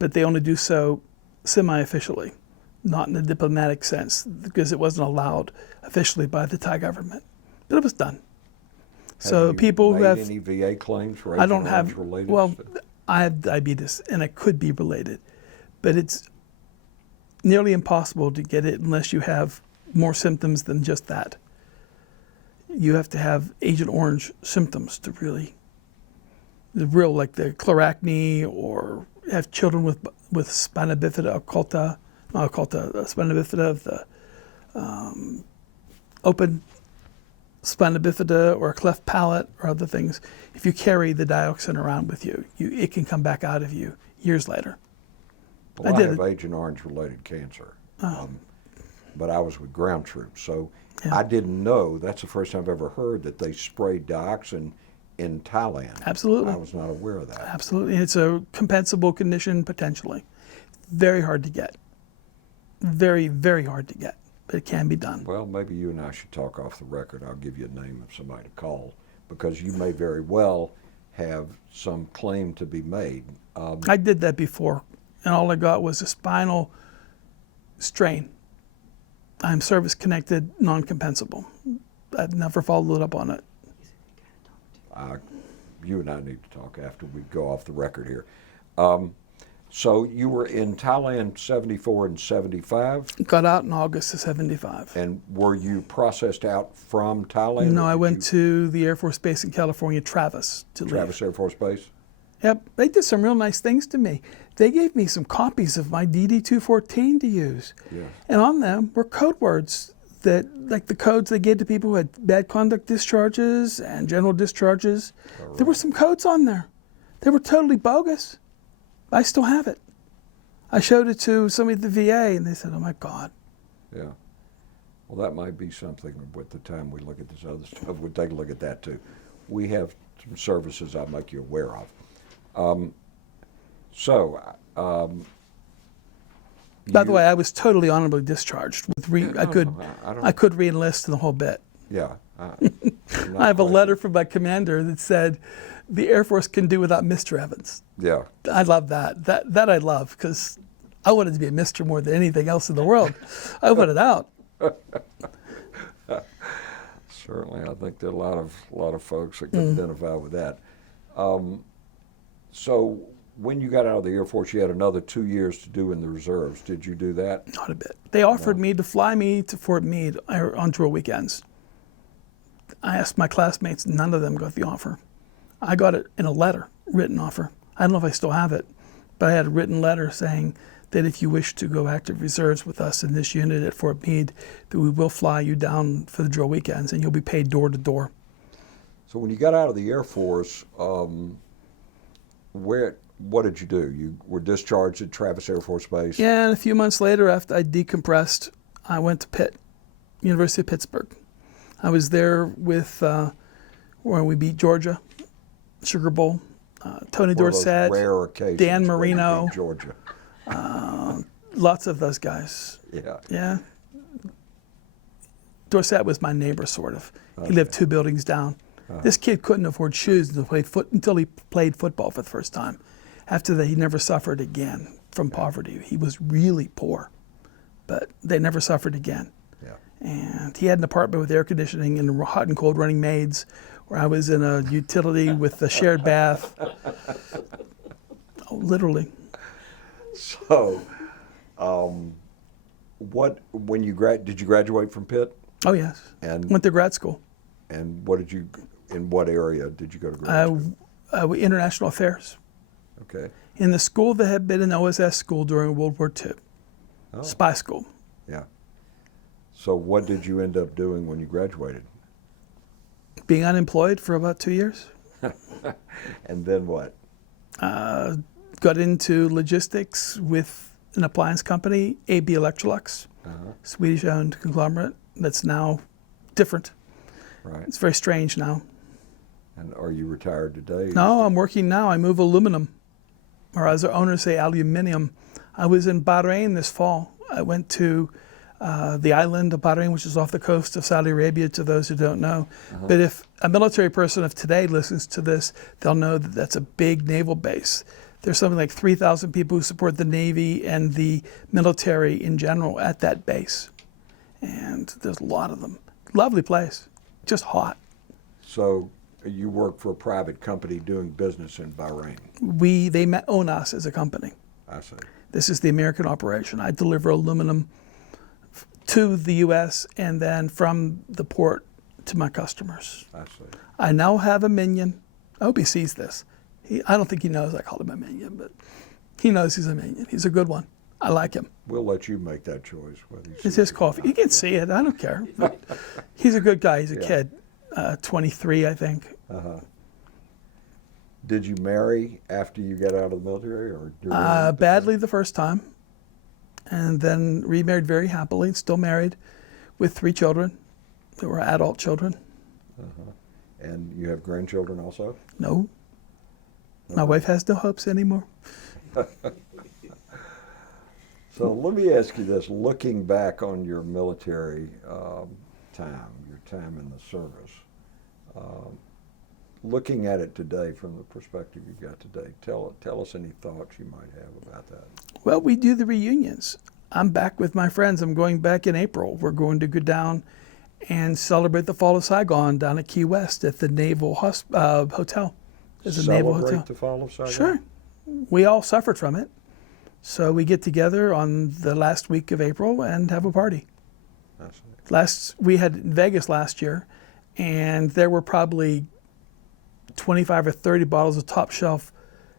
but they only do so semi-officially, not in a diplomatic sense, because it wasn't allowed officially by the Thai government. But it was done. So you people who made have any VA claims for I Agent don't Orange have. related? Well, I have diabetes, and it could be related, but it's nearly impossible to get it unless you have more symptoms than just that. You have to have Agent Orange symptoms to really, like the chloracne, or have children with spina bifida occulta, not occulta, spina bifida of the open spina bifida, or a cleft palate, or other things. If you carry the dioxin around with you, it can come back out of you years later. Well, I I did have it. Agent Orange related cancer, but I was with ground troops, so Yeah. I didn't know. That's the first time I've ever heard that they sprayed dioxin in Thailand. Absolutely. I was not aware of that. Absolutely. It's a compensable condition, potentially. Very hard to get. Very, very hard to get, but it can be done. Well, maybe you and I should talk off the record. I'll give you a name of somebody to call, because you may very well have some claim to be made. I did that before, and all I got was a spinal strain. I'm service-connected, non-compensable. I've never followed up on it. You and I need to talk after we go off the record here. So you were in Thailand 74 and 75, Got out in August of 75. and were you processed out from Thailand? No, or I did went you- to the Air Force Base in California, Travis, to Travis leave. Air Force Base? Yep, they did some real nice things to me. They gave me some copies of my DD-214 to use. Yeah. And on them were code words that, like the codes they gave to people who had bad conduct discharges and general discharges. There were some codes on there. They were totally bogus. I still have it. I showed it to somebody at the VA, and they said, "Oh my God." Yeah. Well, that might be something with the time we look at this other stuff. We'll take a look at that too. We have some services I'll make you aware of. By the way, I was totally honorably discharged. I could re-enlist in the whole bit. Yeah. I have a letter from my commander that said, "The Air Force can do without Mr. Evans." Yeah. I love that. That I love, because I wanted to be a Mr. more than anything else in the world. I wanted out. Certainly, I think there are a lot of folks that can identify with that. So when you got out of the Air Force, you had another 2 years to do in the reserves. Did you do that? Not a bit. They offered me to fly me to Fort Meade on drill weekends. I asked my classmates, none of them got the offer. I got it in a letter, written offer. I don't know if I still have it, but I had a written letter saying that if you wish to go active reserves with us in this unit at Fort Meade, that we will fly you down for the drill weekends, and you'll be paid door to door. So when you got out of the Air Force, what did you do? You were discharged at Travis Air Force Base? Yeah, and a few months later, after I decompressed, I went to Pitt, University of Pittsburgh. I was there with where we beat Georgia, Sugar Bowl, Tony One of those Dorsett, rare occasions Dan where you Marino. beat Georgia. Lots of those guys. Yeah. Yeah. Dorsett was my neighbor, sort of. He Okay. lived 2 buildings down. This kid couldn't afford shoes until he played football for the first time. After that, he never suffered again from poverty. He was really poor, but they never suffered again. Yeah. And he had an apartment with air conditioning and hot and cold running maids, where I was in a utility with a shared bath. Oh, literally. So, when you did you graduate from Pitt? Oh, yes. And Went to grad school. and in what area did you go to grad school? International affairs. Okay. In the school that had been an OSS school during World War II. Oh. Spy school. Yeah. So what did you end up doing when you graduated? Being unemployed for about 2 years. And then what? Got into logistics with an appliance company, AB Electrolux, Swedish-owned conglomerate that's now different. Right. It's very strange now. And are you retired today? No, I'm working now. I move aluminum. or as our owners say, aluminium. I was in Bahrain this fall. I went to the island of Bahrain, which is off the coast of Saudi Arabia, to those who don't know. But if a military person of today listens to this, they'll know that that's a big naval base. There's something like 3,000 people who support the Navy and the military in general at that base. And there's a lot of them. Lovely place, just hot. So you work for a private company doing business in Bahrain. They own us as a company. I see. This is the American operation. I deliver aluminum to the U.S. and then from the port to my customers. I see. I now have a minion. I hope he sees this. I don't think he knows I called him a minion, but he knows he's a minion. He's a good one. I like him. We'll let you make that choice. Whether you It's see his it or coffee. not. He can see it. I don't care. But he's a good guy. He's a Yeah. kid, 23, I think. Did you marry after you got out of the military, or during the Badly the first time, and then remarried very happily, still married with 3 children that were adult children. And you have grandchildren also? No. My wife has no hopes anymore. So let me ask you this: looking back on your military time, your time in the service, looking at it today from the perspective you got today, tell us any thoughts you might have about that. Well, we do the reunions. I'm back with my friends. I'm going back in April. We're going to go down and celebrate the fall of Saigon down at Key West at the Naval Hotel. There's a naval hotel. Celebrate the fall of Saigon? Sure. We all suffered from it. So we get together on the last week of April and have a party. We had in Vegas last year, and there were probably 25 or 30 bottles of top shelf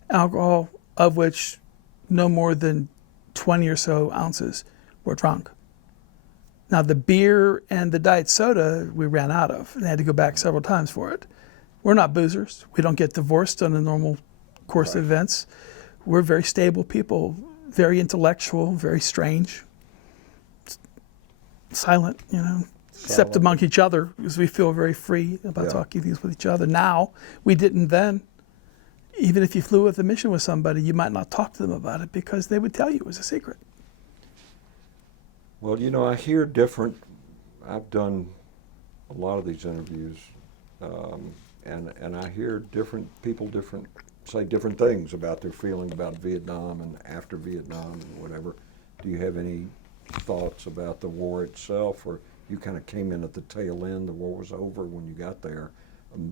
alcohol, of which no more than 20 or so ounces were drunk. Now the beer and the diet soda we ran out of and had to go back several times for it. We're not boozers. We don't get divorced on a normal course of events. We're very stable people, very intellectual, very strange, silent, except among each other, because we feel very free about talking things with each other. Now, we didn't then. Even if you flew with a mission with somebody, you might not talk to them about it because they would tell you it was a secret. Well, I hear different. I've done a lot of these interviews, and I hear different people say different things about their feeling about Vietnam and after Vietnam and whatever. Do you have any thoughts about the war itself, or you kind of came in at the tail end, the war was over when you got there?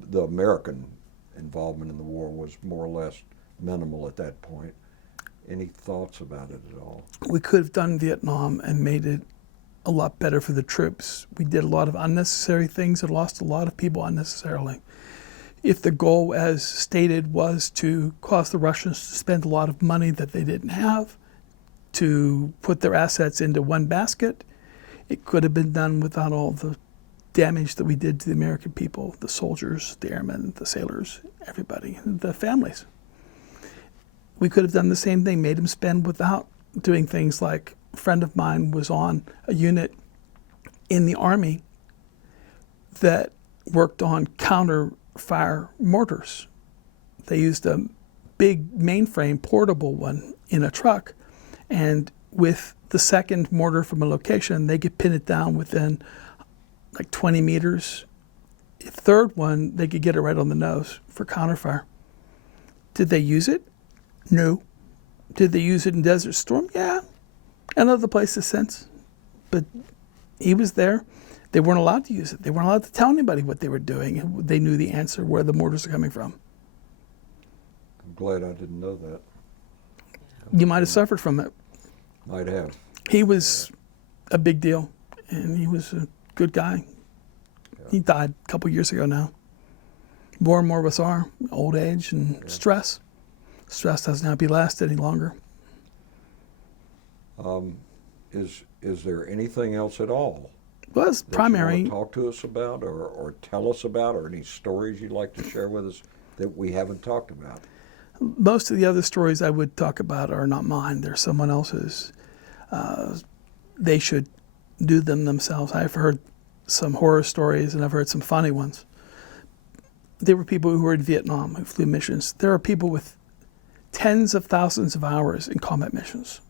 The American involvement in the war was more or less minimal at that point. Any thoughts about it at all? We could have done Vietnam and made it a lot better for the troops. We did a lot of unnecessary things and lost a lot of people unnecessarily. If the goal, as stated, was to cause the Russians to spend a lot of money that they didn't have, to put their assets into one basket, it could have been done without all the damage that we did to the American people, the soldiers, the airmen, the sailors, everybody, the families. We could have done the same thing, made them spend without doing things like a friend of mine was on a unit in the Army that worked on counter-fire mortars. They used a big mainframe, portable one, in a truck, and with the second mortar from a location, they could pin it down within like 20 meters. The third one, they could get it right on the nose for counterfire. Did they use it? No. Did they use it in Desert Storm? Yeah. And other places since. But he was there. They weren't allowed to use it. They weren't allowed to tell anybody what they were doing. They knew the answer, where the mortars are coming from. I'm glad I didn't know that. You might have suffered from it. Might have. He was a big deal, and he was a good guy. Yeah. He died a couple years ago now. More and more of us are. Old age and stress. Stress doesn't have to be last any longer. Is there anything else at all Well, it's that primary. you want to talk to us about or tell us about, or any stories you'd like to share with us that we haven't talked about? Most of the other stories I would talk about are not mine. They're someone else's. They should do them themselves. I've heard some horror stories, and I've heard some funny ones. There were people who were in Vietnam who flew missions. There are people with tens of thousands of hours in combat missions.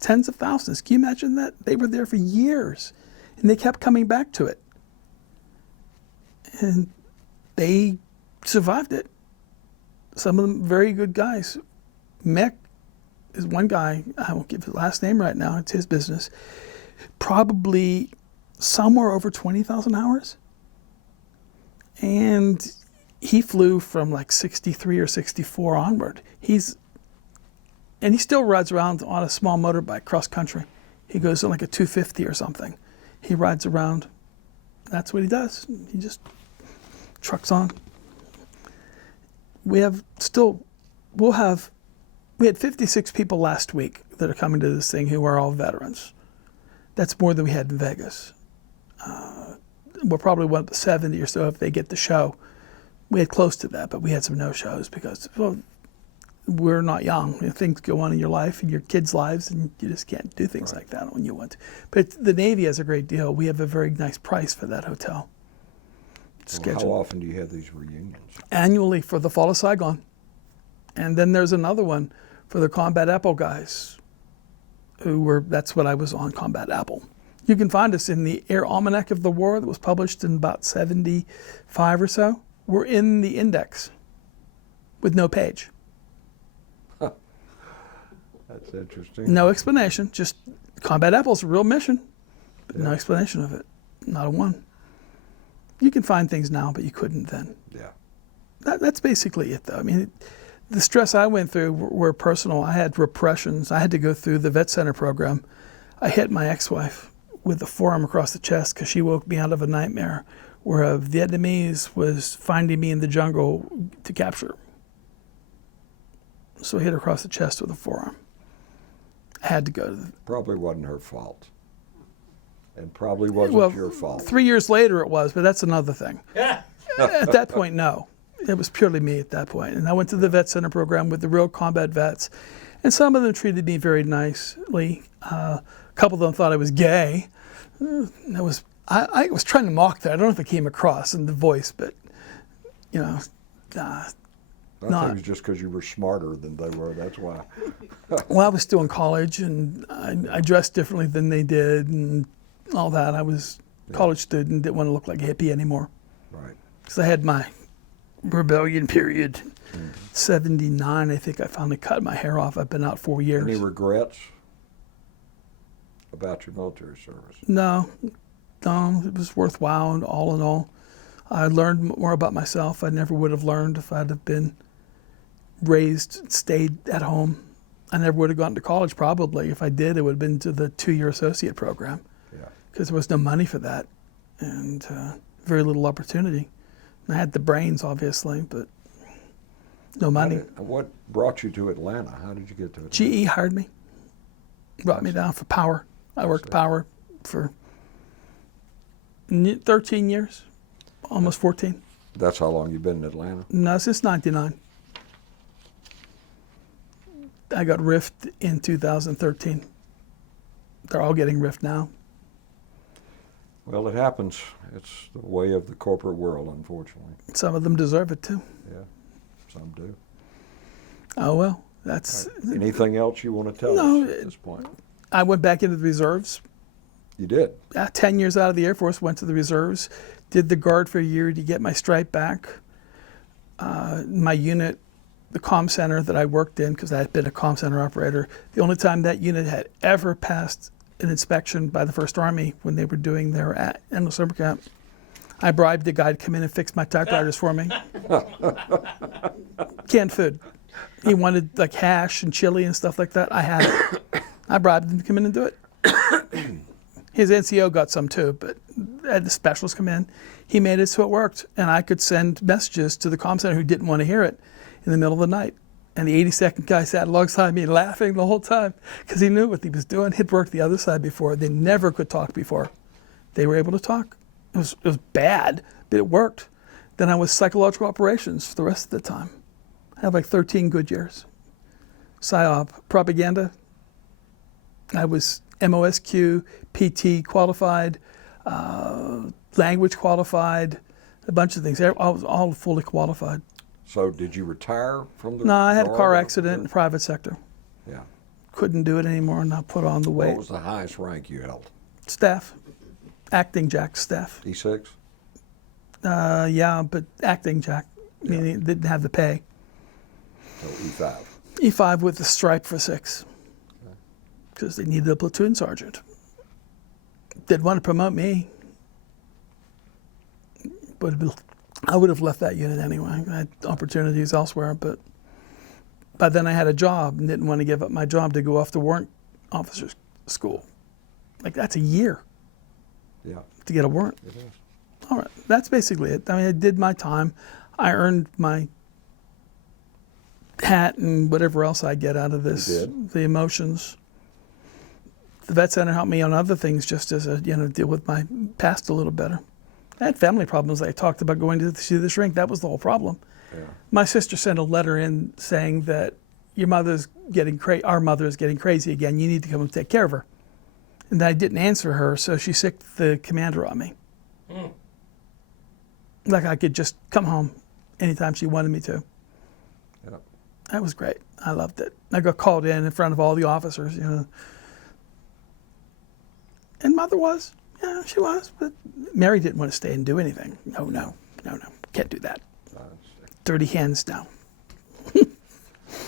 Tens of thousands. Can you imagine that? They were there for years, and they kept coming back to it. And they survived it. Some of them very good guys. Mick is one guy, I won't give his last name right now, it's his business, probably somewhere over 20,000 hours. And he flew from like 63 or 64 onward. And he still rides around on a small motorbike cross country. He goes on like a 250 or something. He rides around. That's what he does. He just trucks on. We had 56 people last week that are coming to this thing who are all veterans. That's more than we had in Vegas. We'll probably want up to 70 or so if they get the show. We had close to that, but we had some no-shows because, well, we're not young. Things go on in your life and your kids' lives, and you just can't do things like that when you want to. But the Navy has a great deal. We have a very nice price for that hotel. Well, how often do you have these reunions? Annually for the Fall of Saigon. And then there's another one for the Combat Apple guys that's what I was on, Combat Apple. You can find us in the Air Almanac of the War that was published in about 75 or so. We're in the index with no page. That's interesting. No explanation, just Combat Apple's a real mission, but no explanation of it, not a one. You can find things now, but you couldn't then. Yeah. That's basically it, though. I mean, the stress I went through were personal. I had repressions. I had to go through the vet center program. I hit my ex-wife with a forearm across the chest because she woke me out of a nightmare where a Vietnamese was finding me in the jungle to capture. So I hit her across the chest with a forearm. I had to go to the... Probably wasn't her fault. And probably wasn't your fault. 3 years later it was, but that's another thing. At that point, no. It was purely me at that point. And I went to the vet center program with the real combat vets. And some of them treated me very nicely. A couple of them thought I was gay. I was trying to mock that. I don't know if it came across in the voice, but, I think it was just because you were smarter than they were. That's why. Well, I was still in college, and I dressed differently than they did, and all that. I was a college student, didn't want to look like a hippie anymore. Right. Because I had my rebellion period. 79, I think I finally cut my hair off. I've been out 4 years. Any regrets about your military service? No, it was worthwhile, and all in all. I learned more about myself I never would have learned if I'd have been stayed at home. I never would have gone to college probably. If I did, it would have been to the 2-year associate program. Yeah. Because there was no money for that and very little opportunity. And I had the brains, obviously, but no money. What brought you to Atlanta? How did you get to Atlanta? GE hired me, brought me down for power. I worked power for 13 years, almost 14. That's how long you've been in Atlanta? No, since 99. I got riffed in 2013. They're all getting riffed now. Well, it happens. It's the way of the corporate world, unfortunately. Some of them deserve it too. Yeah, some do. Oh, well, that's... Right. Anything else you want to tell us at this point? I went back into the reserves. You did? 10 years out of the Air Force, went to the reserves, did the Guard for a year to get my stripe back. My unit, the comm center that I worked in, because I had been a comm center operator, the only time that unit had ever passed an inspection by the First Army when they were doing their endless summer camp. I bribed a guy to come in and fix my typewriters for me. Canned food. He wanted like hash and chili and stuff like that. I had it. I bribed him to come in and do it. His NCO got some too, but I had the specialists come in. He made it so it worked, and I could send messages to the comm center who didn't want to hear it in the middle of the night. And the 82nd guy sat alongside me laughing the whole time because he knew what he was doing. He'd worked the other side before. They never could talk before. They were able to talk. It was bad, but it worked. Then I was psychological operations for the rest of the time. I had like 13 good years. PSYOP, propaganda. I was MOSQ, PT qualified, language qualified, a bunch of things. I was all fully qualified. So did you retire from the No, I had a Guard car after accident in the private sector. that? Yeah. Couldn't do it anymore, and I put on the What weight. was the highest rank you held? Staff, acting jack staff. E6? Yeah, but acting jack, meaning it didn't have the pay. So E5. E5 with the stripe for 6, because they needed a platoon sergeant. Didn't want to promote me, but I would have left that unit anyway. I had opportunities elsewhere, but by then I had a job and didn't want to give up my job to go off to warrant officers school. Like, that's a year Yeah. to get a warrant. It is. All right, that's basically it. I mean, I did my time. I earned my hat and whatever else I get out of this, You did. the emotions. The vet center helped me on other things just as a, deal with my past a little better. I had family problems. I talked about going to see the shrink. That was the whole problem. Yeah. My sister sent a letter in saying that our mother is getting crazy again. You need to come and take care of her. And I didn't answer her, so she sicked the commander on me. Like I could just come home anytime she wanted me to. Yeah. That was great. I loved it. I got called in front of all the officers, And Mother was. Yeah, she was. But Mary didn't want to stay and do anything. No. Can't do that. Dirty hands now.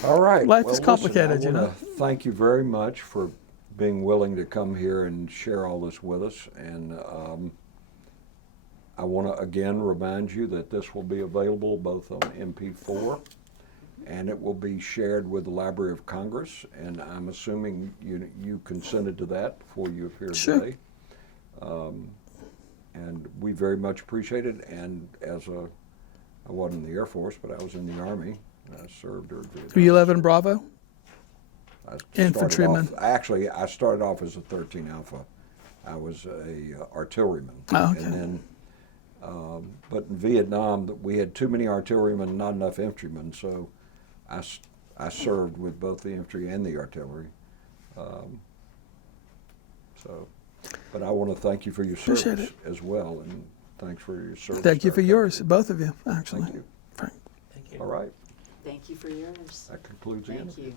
All right. Life is complicated, listen, I wanna Thank you very much for being willing to come here and share all this with us. And I want to again remind you that this will be available both on MP4 and it will be shared with the Library of Congress. And I'm assuming you consented to that before you appeared Sure. today. And we very much appreciate it. And I wasn't in the Air Force, but I was in the Army. I served during Vietnam. Were you 11 Bravo? I Infantryman. Actually, I started off as a 13 Alpha. I was a artilleryman. Oh, okay. And then, but in Vietnam, we had too many artillerymen, not enough infantrymen, so I served with both the infantry and the artillery. But I want to thank you for your service Appreciate it. as well, and thanks for your service. Thank you to for our yours, country. both of you, actually. Thank you. Frank. Thank you. All right, Thank you for yours. that concludes the Thank interview. you.